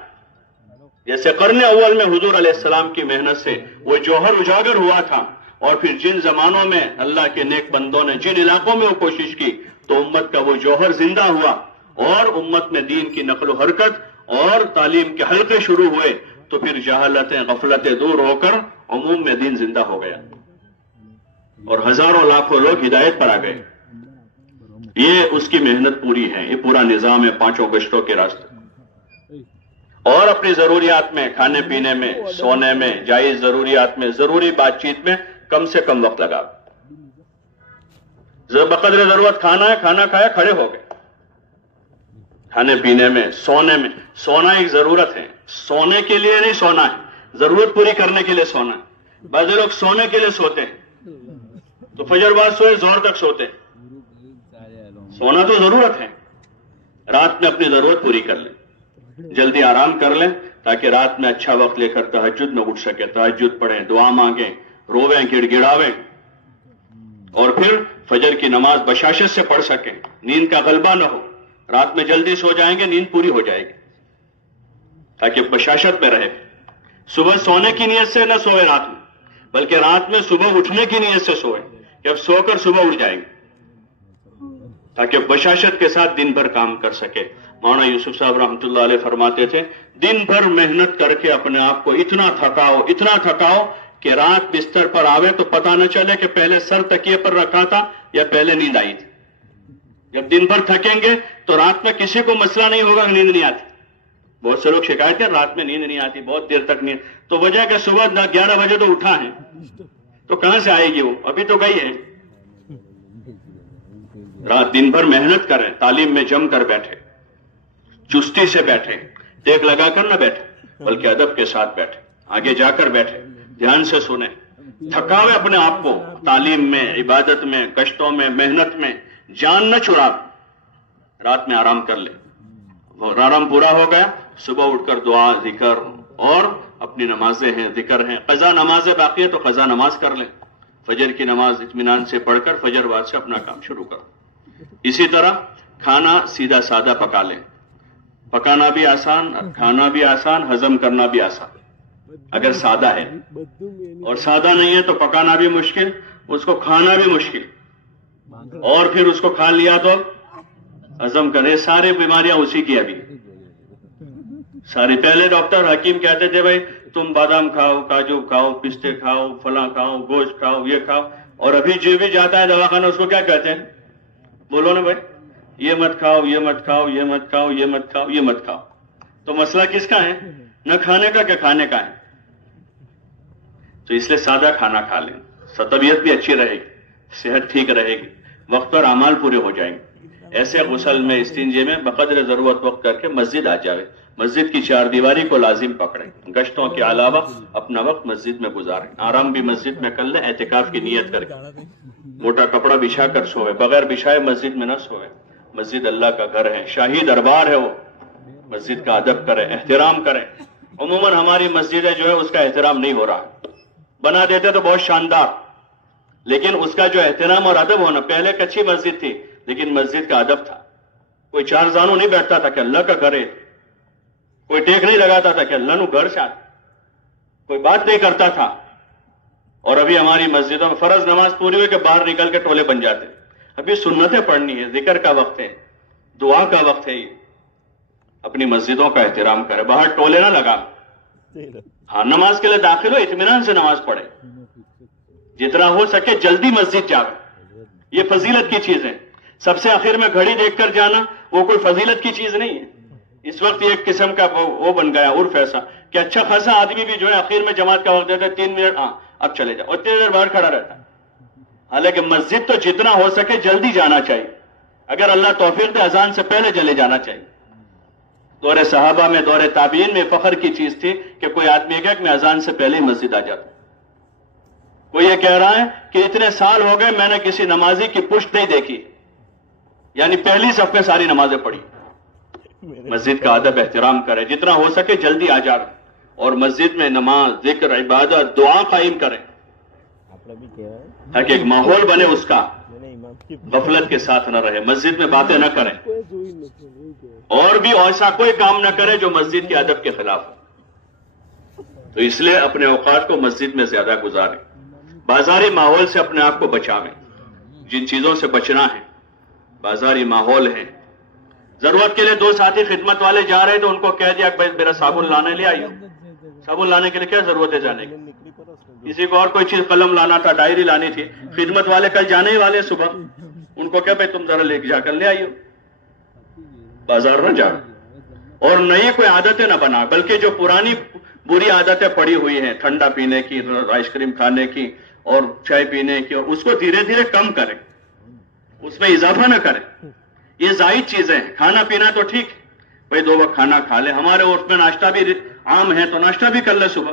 جیسے قرن اول میں حضور علیہ السلام کی محنت سے وہ جوہر اجاگر ہوا تھا, اور پھر جن زمانوں میں اللہ کے نیک بندوں نے جن علاقوں میں وہ کوشش کی تو امت کا وہ جوہر زندہ ہوا, اور امت میں دین کی نقل و حرکت اور تعلیم کے حلقے شروع ہوئے, تو پھر جہالتیں غفلتیں دور ہو کر عموم میں دین زندہ ہو گیا, اور ہزاروں لاکھوں لوگ ہدایت پر آ گئے. یہ اس کی محنت پوری ہے, یہ پورا نظام ہے 5 گشتوں کے راستے. اور اپنی ضروریات میں, کھانے پینے میں, سونے میں, جائز ضروریات میں, ضروری بات چیت میں کم سے کم وقت لگا. بقدر ضرورت کھانا ہے, کھانا کھایا کھڑے ہو گئے. کھانے پینے میں, سونے میں, سونا ایک ضرورت ہے, سونے کے لیے نہیں سونا ہے, ضرورت پوری کرنے کے لیے سونا ہے. بعض لوگ سونے کے لیے سوتے ہیں تو فجر بعد سوئے زور تک سوتے ہیں. سونا تو ضرورت ہے, رات میں اپنی ضرورت پوری کر لیں, جلدی آرام کر لیں تاکہ رات میں اچھا وقت لے کر تہجد میں اٹھ سکے, تہجد پڑھیں, دعا مانگیں, رویں, گڑ گڑاویں, اور پھر فجر کی نماز بشاشت سے پڑھ سکیں, نیند کا غلبہ نہ ہو. رات میں جلدی سو جائیں گے, نیند پوری ہو جائے گی, تاکہ بشاشت میں رہے. صبح سونے کی نیت سے نہ سوئے رات میں, بلکہ رات میں صبح اٹھنے کی نیت سے سوئے کہ اب سو کر صبح اٹھ جائیں گے, تاکہ بشاشت کے ساتھ دن بھر کام کر سکے. مولانا یوسف صاحب رحمۃ اللہ علیہ فرماتے تھے, دن بھر محنت کر کے اپنے آپ کو اتنا تھکاؤ کہ رات بستر پر آوے تو پتہ نہ چلے کہ پہلے سر تکیے پر رکھا تھا یا پہلے نیند آئی تھی. جب دن بھر تھکیں گے تو رات میں کسی کو مسئلہ نہیں ہوگا کہ نیند نہیں آتی. بہت سے لوگ شکایت کرتے ہیں رات میں نیند نہیں آتی، بہت دیر تک نیند. تو وجہ کہ صبح 11 بجے تو اٹھا ہے، تو کہاں سے آئے گی وہ؟ ابھی تو گئی ہے. رات دن بھر محنت کریں، تعلیم میں جم کر بیٹھے، چستی سے بیٹھے، ٹیک لگا کر نہ بیٹھے بلکہ ادب کے ساتھ بیٹھے، آگے جا کر بیٹھے، دھیان سے سنیں. تھکاوے اپنے آپ کو تعلیم میں، عبادت میں، گشتوں میں، محنت میں، جان نہ چھڑا. رات میں آرام کر لے. آرام پورا ہو گیا، صبح اٹھ کر دعا، ذکر اور اپنی نمازیں ہیں، ذکر ہیں. قضا نمازیں باقی ہے تو قضا نماز کر لیں. فجر کی نماز اطمینان سے پڑھ کر فجر بعد سے اپنا کام شروع کرو. اسی طرح کھانا سیدھا سادہ پکا لیں. پکانا بھی آسان، کھانا بھی آسان، ہضم کرنا بھی آسان اگر سادہ ہے. اور سادہ نہیں ہے تو پکانا بھی مشکل، اس کو کھانا بھی مشکل، اور پھر اس کو کھا لیا تو ہضم کرے. ساری بیماریاں اسی کی ابھی ساری. پہلے ڈاکٹر حکیم کہتے تھے بھائی تم بادام کھاؤ، کاجو کھاؤ، پستے کھاؤ، فلاں کھاؤ، گوشت کھاؤ، یہ کھاؤ. اور ابھی جو بھی جاتا ہے دواخانہ اس کو کیا کہتے ہیں؟ بولو نا بھائی، یہ مت کھاؤ، یہ مت کھاؤ، یہ مت کھاؤ، یہ مت کھاؤ، یہ مت کھاؤ. تو مسئلہ کس کا ہے؟ نہ کھانے کا کہ کھانے کا ہے. تو اس لیے سادہ کھانا کھا لیں، طبیعت بھی اچھی رہے گی، صحت ٹھیک رہے گی، وقت پر اعمال پورے ہو جائیں گے. ایسے غسل میں، استنجے میں بقدر ضرورت وقت کر کے مسجد آ جاوے. مسجد کی چار دیواری کو لازم پکڑیں. گشتوں کے علاوہ اپنا وقت مسجد میں گزاریں. آرام بھی مسجد میں کر لیں اعتکاف کی نیت کر کے. موٹا کپڑا بچھا کر سوئے، بغیر بچھائے مسجد میں نہ سوئے. مسجد اللہ کا گھر ہے، شاہی دربار ہے. وہ مسجد کا ادب کریں، احترام کریں. عموماً ہماری مسجدیں جو ہے اس کا احترام نہیں ہو رہا. بنا دیتے تو بہت شاندار، لیکن اس کا جو احترام اور ادب ہونا، پہلے ایک اچھی مسجد تھی لیکن مسجد کا ادب تھا. کوئی چار زانو نہیں بیٹھتا تھا کہ اللہ کا گھر ہے، کوئی ٹیک نہیں لگاتا تھا کہ اللہ نو گھر سے، کوئی بات نہیں کرتا تھا. اور ابھی ہماری مسجدوں میں فرض نماز پوری ہوئی کہ باہر نکل کے ٹولے بن جاتے. ابھی سنتیں پڑھنی ہے، ذکر کا وقت ہے، دعا کا وقت ہے. یہ اپنی مسجدوں کا احترام کرے، باہر ٹولے نہ لگا. ہاں نماز کے لیے داخل ہو، اطمینان سے نماز پڑھے، جتنا ہو سکے جلدی مسجد جاوے. یہ فضیلت کی چیز ہے. سب سے آخر میں گھڑی دیکھ کر جانا وہ کوئی فضیلت کی چیز نہیں ہے. اس وقت ایک قسم کا وہ بن گیا عرف ایسا کہ اچھا خاصا آدمی بھی جو ہے آخر میں جماعت کا وقت دیتا ہے 3 منٹ، ہاں اب چلے جاؤ، اور 3 دیر باہر کھڑا رہتا ہے. حالانکہ مسجد تو جتنا ہو سکے جلدی جانا چاہیے. اگر اللہ توفیق دے اذان سے پہلے چلے جانا چاہیے. دور صحابہ میں، دور تابعین میں فخر کی چیز تھی کہ کوئی آدمی کہا کہ میں اذان سے پہلے ہی مسجد آ جاتا. کوئی یہ کہہ رہا ہے کہ اتنے سال ہو گئے میں نے کسی نمازی کی پشت نہیں دیکھی، یعنی پہلی صف میں ساری نمازیں پڑھی. مسجد کا ادب احترام کرے، جتنا ہو سکے جلدی آ جائے، اور مسجد میں نماز، ذکر، عبادت، دعا قائم کریں تاکہ ایک ماحول بنے اس کا، غفلت کے ساتھ نہ رہے. مسجد میں باتیں نہ کریں، اور بھی ایسا کوئی کام نہ کرے جو مسجد کے ادب کے خلاف ہو. تو اس لیے اپنے اوقات کو مسجد میں زیادہ گزاریں. بازاری ماحول سے اپنے آپ کو بچاویں. جن چیزوں سے بچنا ہے، بازاری ماحول ہے. ضرورت کے لیے 2 ساتھی خدمت والے جا رہے تو ان کو کہہ دیا کہ بھائی میرا صابن لانے لے آئیو. صابن لانے کے لیے کیا ضرورت ہے جانے کی؟ کسی کو اور کوئی چیز، قلم لانا تھا، ڈائری لانی تھی، خدمت والے کل جانے ہی والے صبح، ان کو کہا بھائی تم ذرا لے جا کر لے آئیو. بازار نہ جاؤ اور نئی کوئی عادتیں نہ بنا، بلکہ جو پرانی بری عادتیں پڑی ہوئی ہیں، ٹھنڈا پینے کی، آئس کریم کھانے کی اور چائے پینے کی، اور اس کو دھیرے دھیرے کم کریں، اس میں اضافہ نہ کریں. یہ زائد چیزیں ہیں. کھانا پینا تو ٹھیک، بھائی 2 وقت کھانا کھا لے. ہمارے عرف میں ناشتہ بھی عام ہے تو ناشتہ بھی کر لے صبح،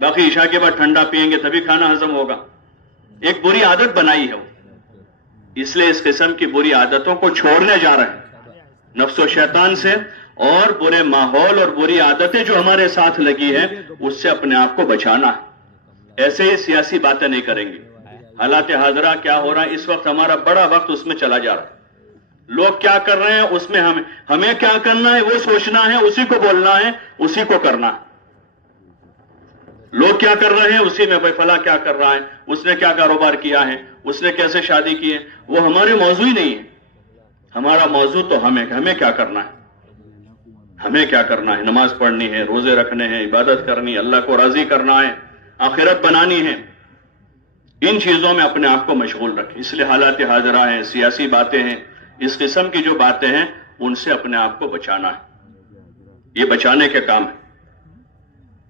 باقی عشاء کے بعد ٹھنڈا پئیں گے تبھی کھانا ہضم ہوگا. ایک بری عادت بنائی ہے وہ. اس لیے اس قسم کی بری عادتوں کو چھوڑنے جا رہے ہیں نفس و شیطان سے، اور برے ماحول اور بری عادتیں جو ہمارے ساتھ لگی ہیں اس سے اپنے آپ کو بچانا ہے. ایسے ہی سیاسی باتیں نہیں کریں گے. حالات حاضرہ کیا ہو رہا ہے اس وقت، ہمارا بڑا وقت اس میں چلا جا رہا ہے. لوگ کیا کر رہے ہیں اس میں ہمیں کیا کرنا ہے وہ سوچنا ہے، اسی کو بولنا ہے، اسی کو کرنا ہے. لوگ کیا کر رہے ہیں اسی میں، بھائی فلاں کیا کر رہا ہے، اس نے کیا کاروبار کیا ہے، اس نے کیسے شادی کی ہے، وہ ہمارے موضوع ہی نہیں ہے. ہمارا موضوع تو ہمیں کیا کرنا ہے. ہمیں کیا کرنا ہے؟ نماز پڑھنی ہے، روزے رکھنے ہیں، عبادت کرنی ہے، اللہ کو راضی کرنا ہے، آخرت بنانی ہے. ان چیزوں میں اپنے آپ کو مشغول رکھیں. اس لیے حالات حاضرہ ہیں، سیاسی باتیں ہیں، اس قسم کی جو باتیں ہیں ان سے اپنے آپ کو بچانا ہے. یہ بچانے کے کام ہے،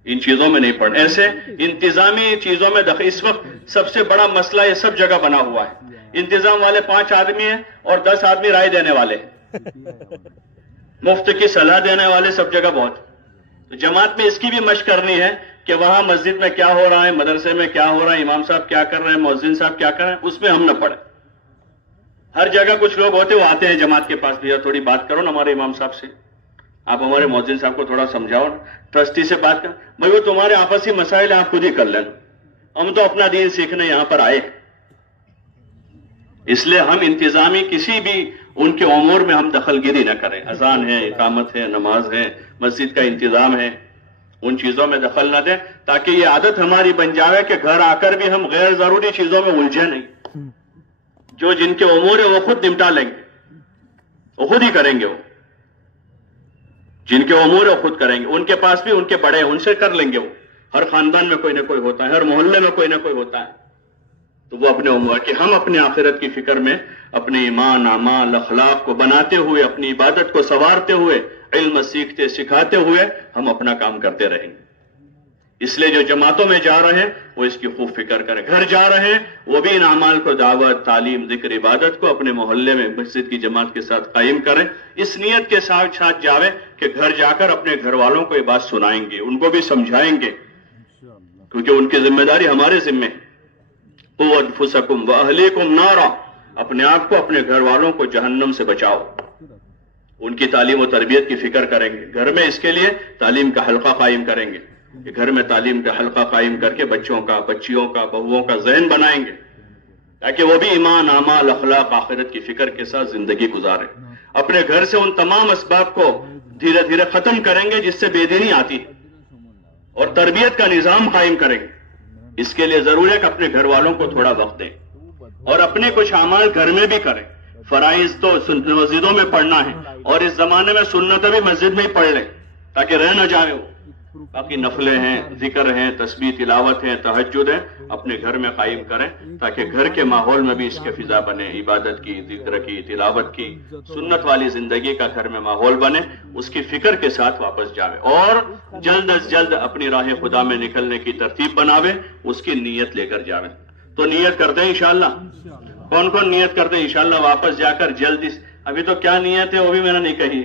ان چیزوں میں نہیں پڑنا. ایسے انتظامی چیزوں میں اس وقت سب سے بڑا مسئلہ یہ سب جگہ بنا ہوا ہے. انتظام والے 5 آدمی ہیں اور 10 آدمی رائے دینے والے ہیں. مفت کی صلاح دینے والے سب جگہ بہت. تو جماعت میں اس کی بھی مشق کرنی ہے کہ وہاں مسجد میں کیا ہو رہا ہے، مدرسے میں کیا ہو رہا ہے، امام صاحب کیا کر رہے ہیں، مؤذن صاحب کیا کر رہے ہیں، اس میں ہم نہ پڑیں. ہر جگہ کچھ لوگ ہوتے وہ آتے ہیں جماعت کے پاس، بھیا تھوڑی بات کرو نا ہمارے امام صاحب سے، آپ ہمارے مؤذن صاحب کو تھوڑا سمجھاؤ، ٹرسٹی سے بات کر. بھائی وہ تمہارے آپسی مسائل آپ خود ہی کر لینا، ہم تو اپنا دین سیکھنے یہاں پر آئے. اس لیے ہم انتظامی کسی بھی ان کے امور میں ہم دخل گیری نہ کریں. اذان ہے، اقامت ہے، نماز ہے، مسجد کا انتظام ہے، ان چیزوں میں دخل نہ دیں تاکہ یہ عادت ہماری بن جائے کہ گھر آ کر بھی ہم غیر ضروری چیزوں میں الجھے نہیں. جو جن کے امور ہے وہ خود نمٹا لیں گے، وہ خود ہی کریں گے. وہ جن کے امور ہے وہ خود کریں گے. ان کے پاس بھی ان کے بڑے ہیں، ان سے کر لیں گے. وہ ہر خاندان میں کوئی نہ کوئی ہوتا ہے، ہر محلے میں کوئی نہ کوئی ہوتا ہے. تو وہ اپنے امور کہ ہم اپنے آخرت کی فکر میں اپنے ایمان، اعمال، اخلاق کو بناتے ہوئے، اپنی عبادت کو سنوارتے ہوئے، علم سیکھتے سکھاتے ہوئے ہم اپنا کام کرتے رہیں گے. اس لیے جو جماعتوں میں جا رہے ہیں وہ اس کی خوب فکر کریں. گھر جا رہے ہیں وہ بھی ان اعمال کو، دعوت، تعلیم، ذکر، عبادت کو اپنے محلے میں مسجد کی جماعت کے ساتھ قائم کریں. اس نیت کے ساتھ جاویں کہ گھر جا کر اپنے گھر والوں کو یہ بات سنائیں گے، ان کو بھی سمجھائیں گے، کیونکہ ان کی ذمہ داری ہمارے ذمہ ہے. قُوا أَنفُسَكُمْ وَأَهْلِيكُمْ نَارًا، اپنے آپ کو، اپنے گھر والوں کو جہنم سے بچاؤ. ان کی تعلیم و تربیت کی فکر کریں گے. گھر میں اس کے لیے تعلیم کا حلقہ قائم کریں گے کہ گھر میں تعلیم کا حلقہ قائم کر کے بچوں کا، بچیوں کا، بہوؤں کا ذہن بنائیں گے تاکہ وہ بھی ایمان، اعمال، اخلاق، آخرت کی فکر کے ساتھ زندگی گزاریں. اپنے گھر سے ان تمام اسباب کو دھیرے دھیرے ختم کریں گے جس سے بے دینی آتی ہے، اور تربیت کا نظام قائم کریں گے. اس کے لیے ضرور ہے کہ اپنے گھر والوں کو تھوڑا وقت دیں اور اپنے کچھ اعمال گھر میں بھی کریں. فرائض تو مسجدوں میں پڑھنا ہے، اور اس زمانے میں سنتیں بھی مسجد میں ہی پڑھ لیں تاکہ رہ نہ جائے. وہ باقی نفلیں ہیں، ذکر ہیں، تسبیح، تلاوت ہیں، تہجد ہیں، اپنے گھر میں قائم کریں تاکہ گھر کے ماحول میں بھی اس کے فضا بنے، عبادت کی، ذکر کی، تلاوت کی، سنت والی زندگی کا گھر میں ماحول بنے. اس کی فکر کے ساتھ واپس جاوے اور جلد از جلد اپنی راہ خدا میں نکلنے کی ترتیب بناوے، اس کی نیت لے کر جاوے. تو نیت کرتے ہیں انشاءاللہ. کون کون نیت کرتے ہیں انشاءاللہ واپس جا کر جلدی؟ ابھی تو کیا نیت ہے وہ بھی میں نے نہیں کہی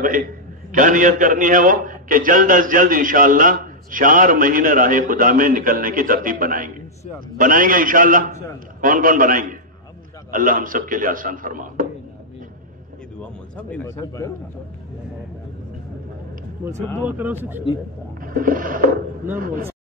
بھائی. کیا نیت کرنی ہے وہ کہ جلد از جلد انشاءاللہ 4 مہینے راہ خدا میں نکلنے کی ترتیب بنائیں گے انشاءاللہ. کون کون بنائیں گے؟ اللہ ہم سب کے لیے آسان فرمائے.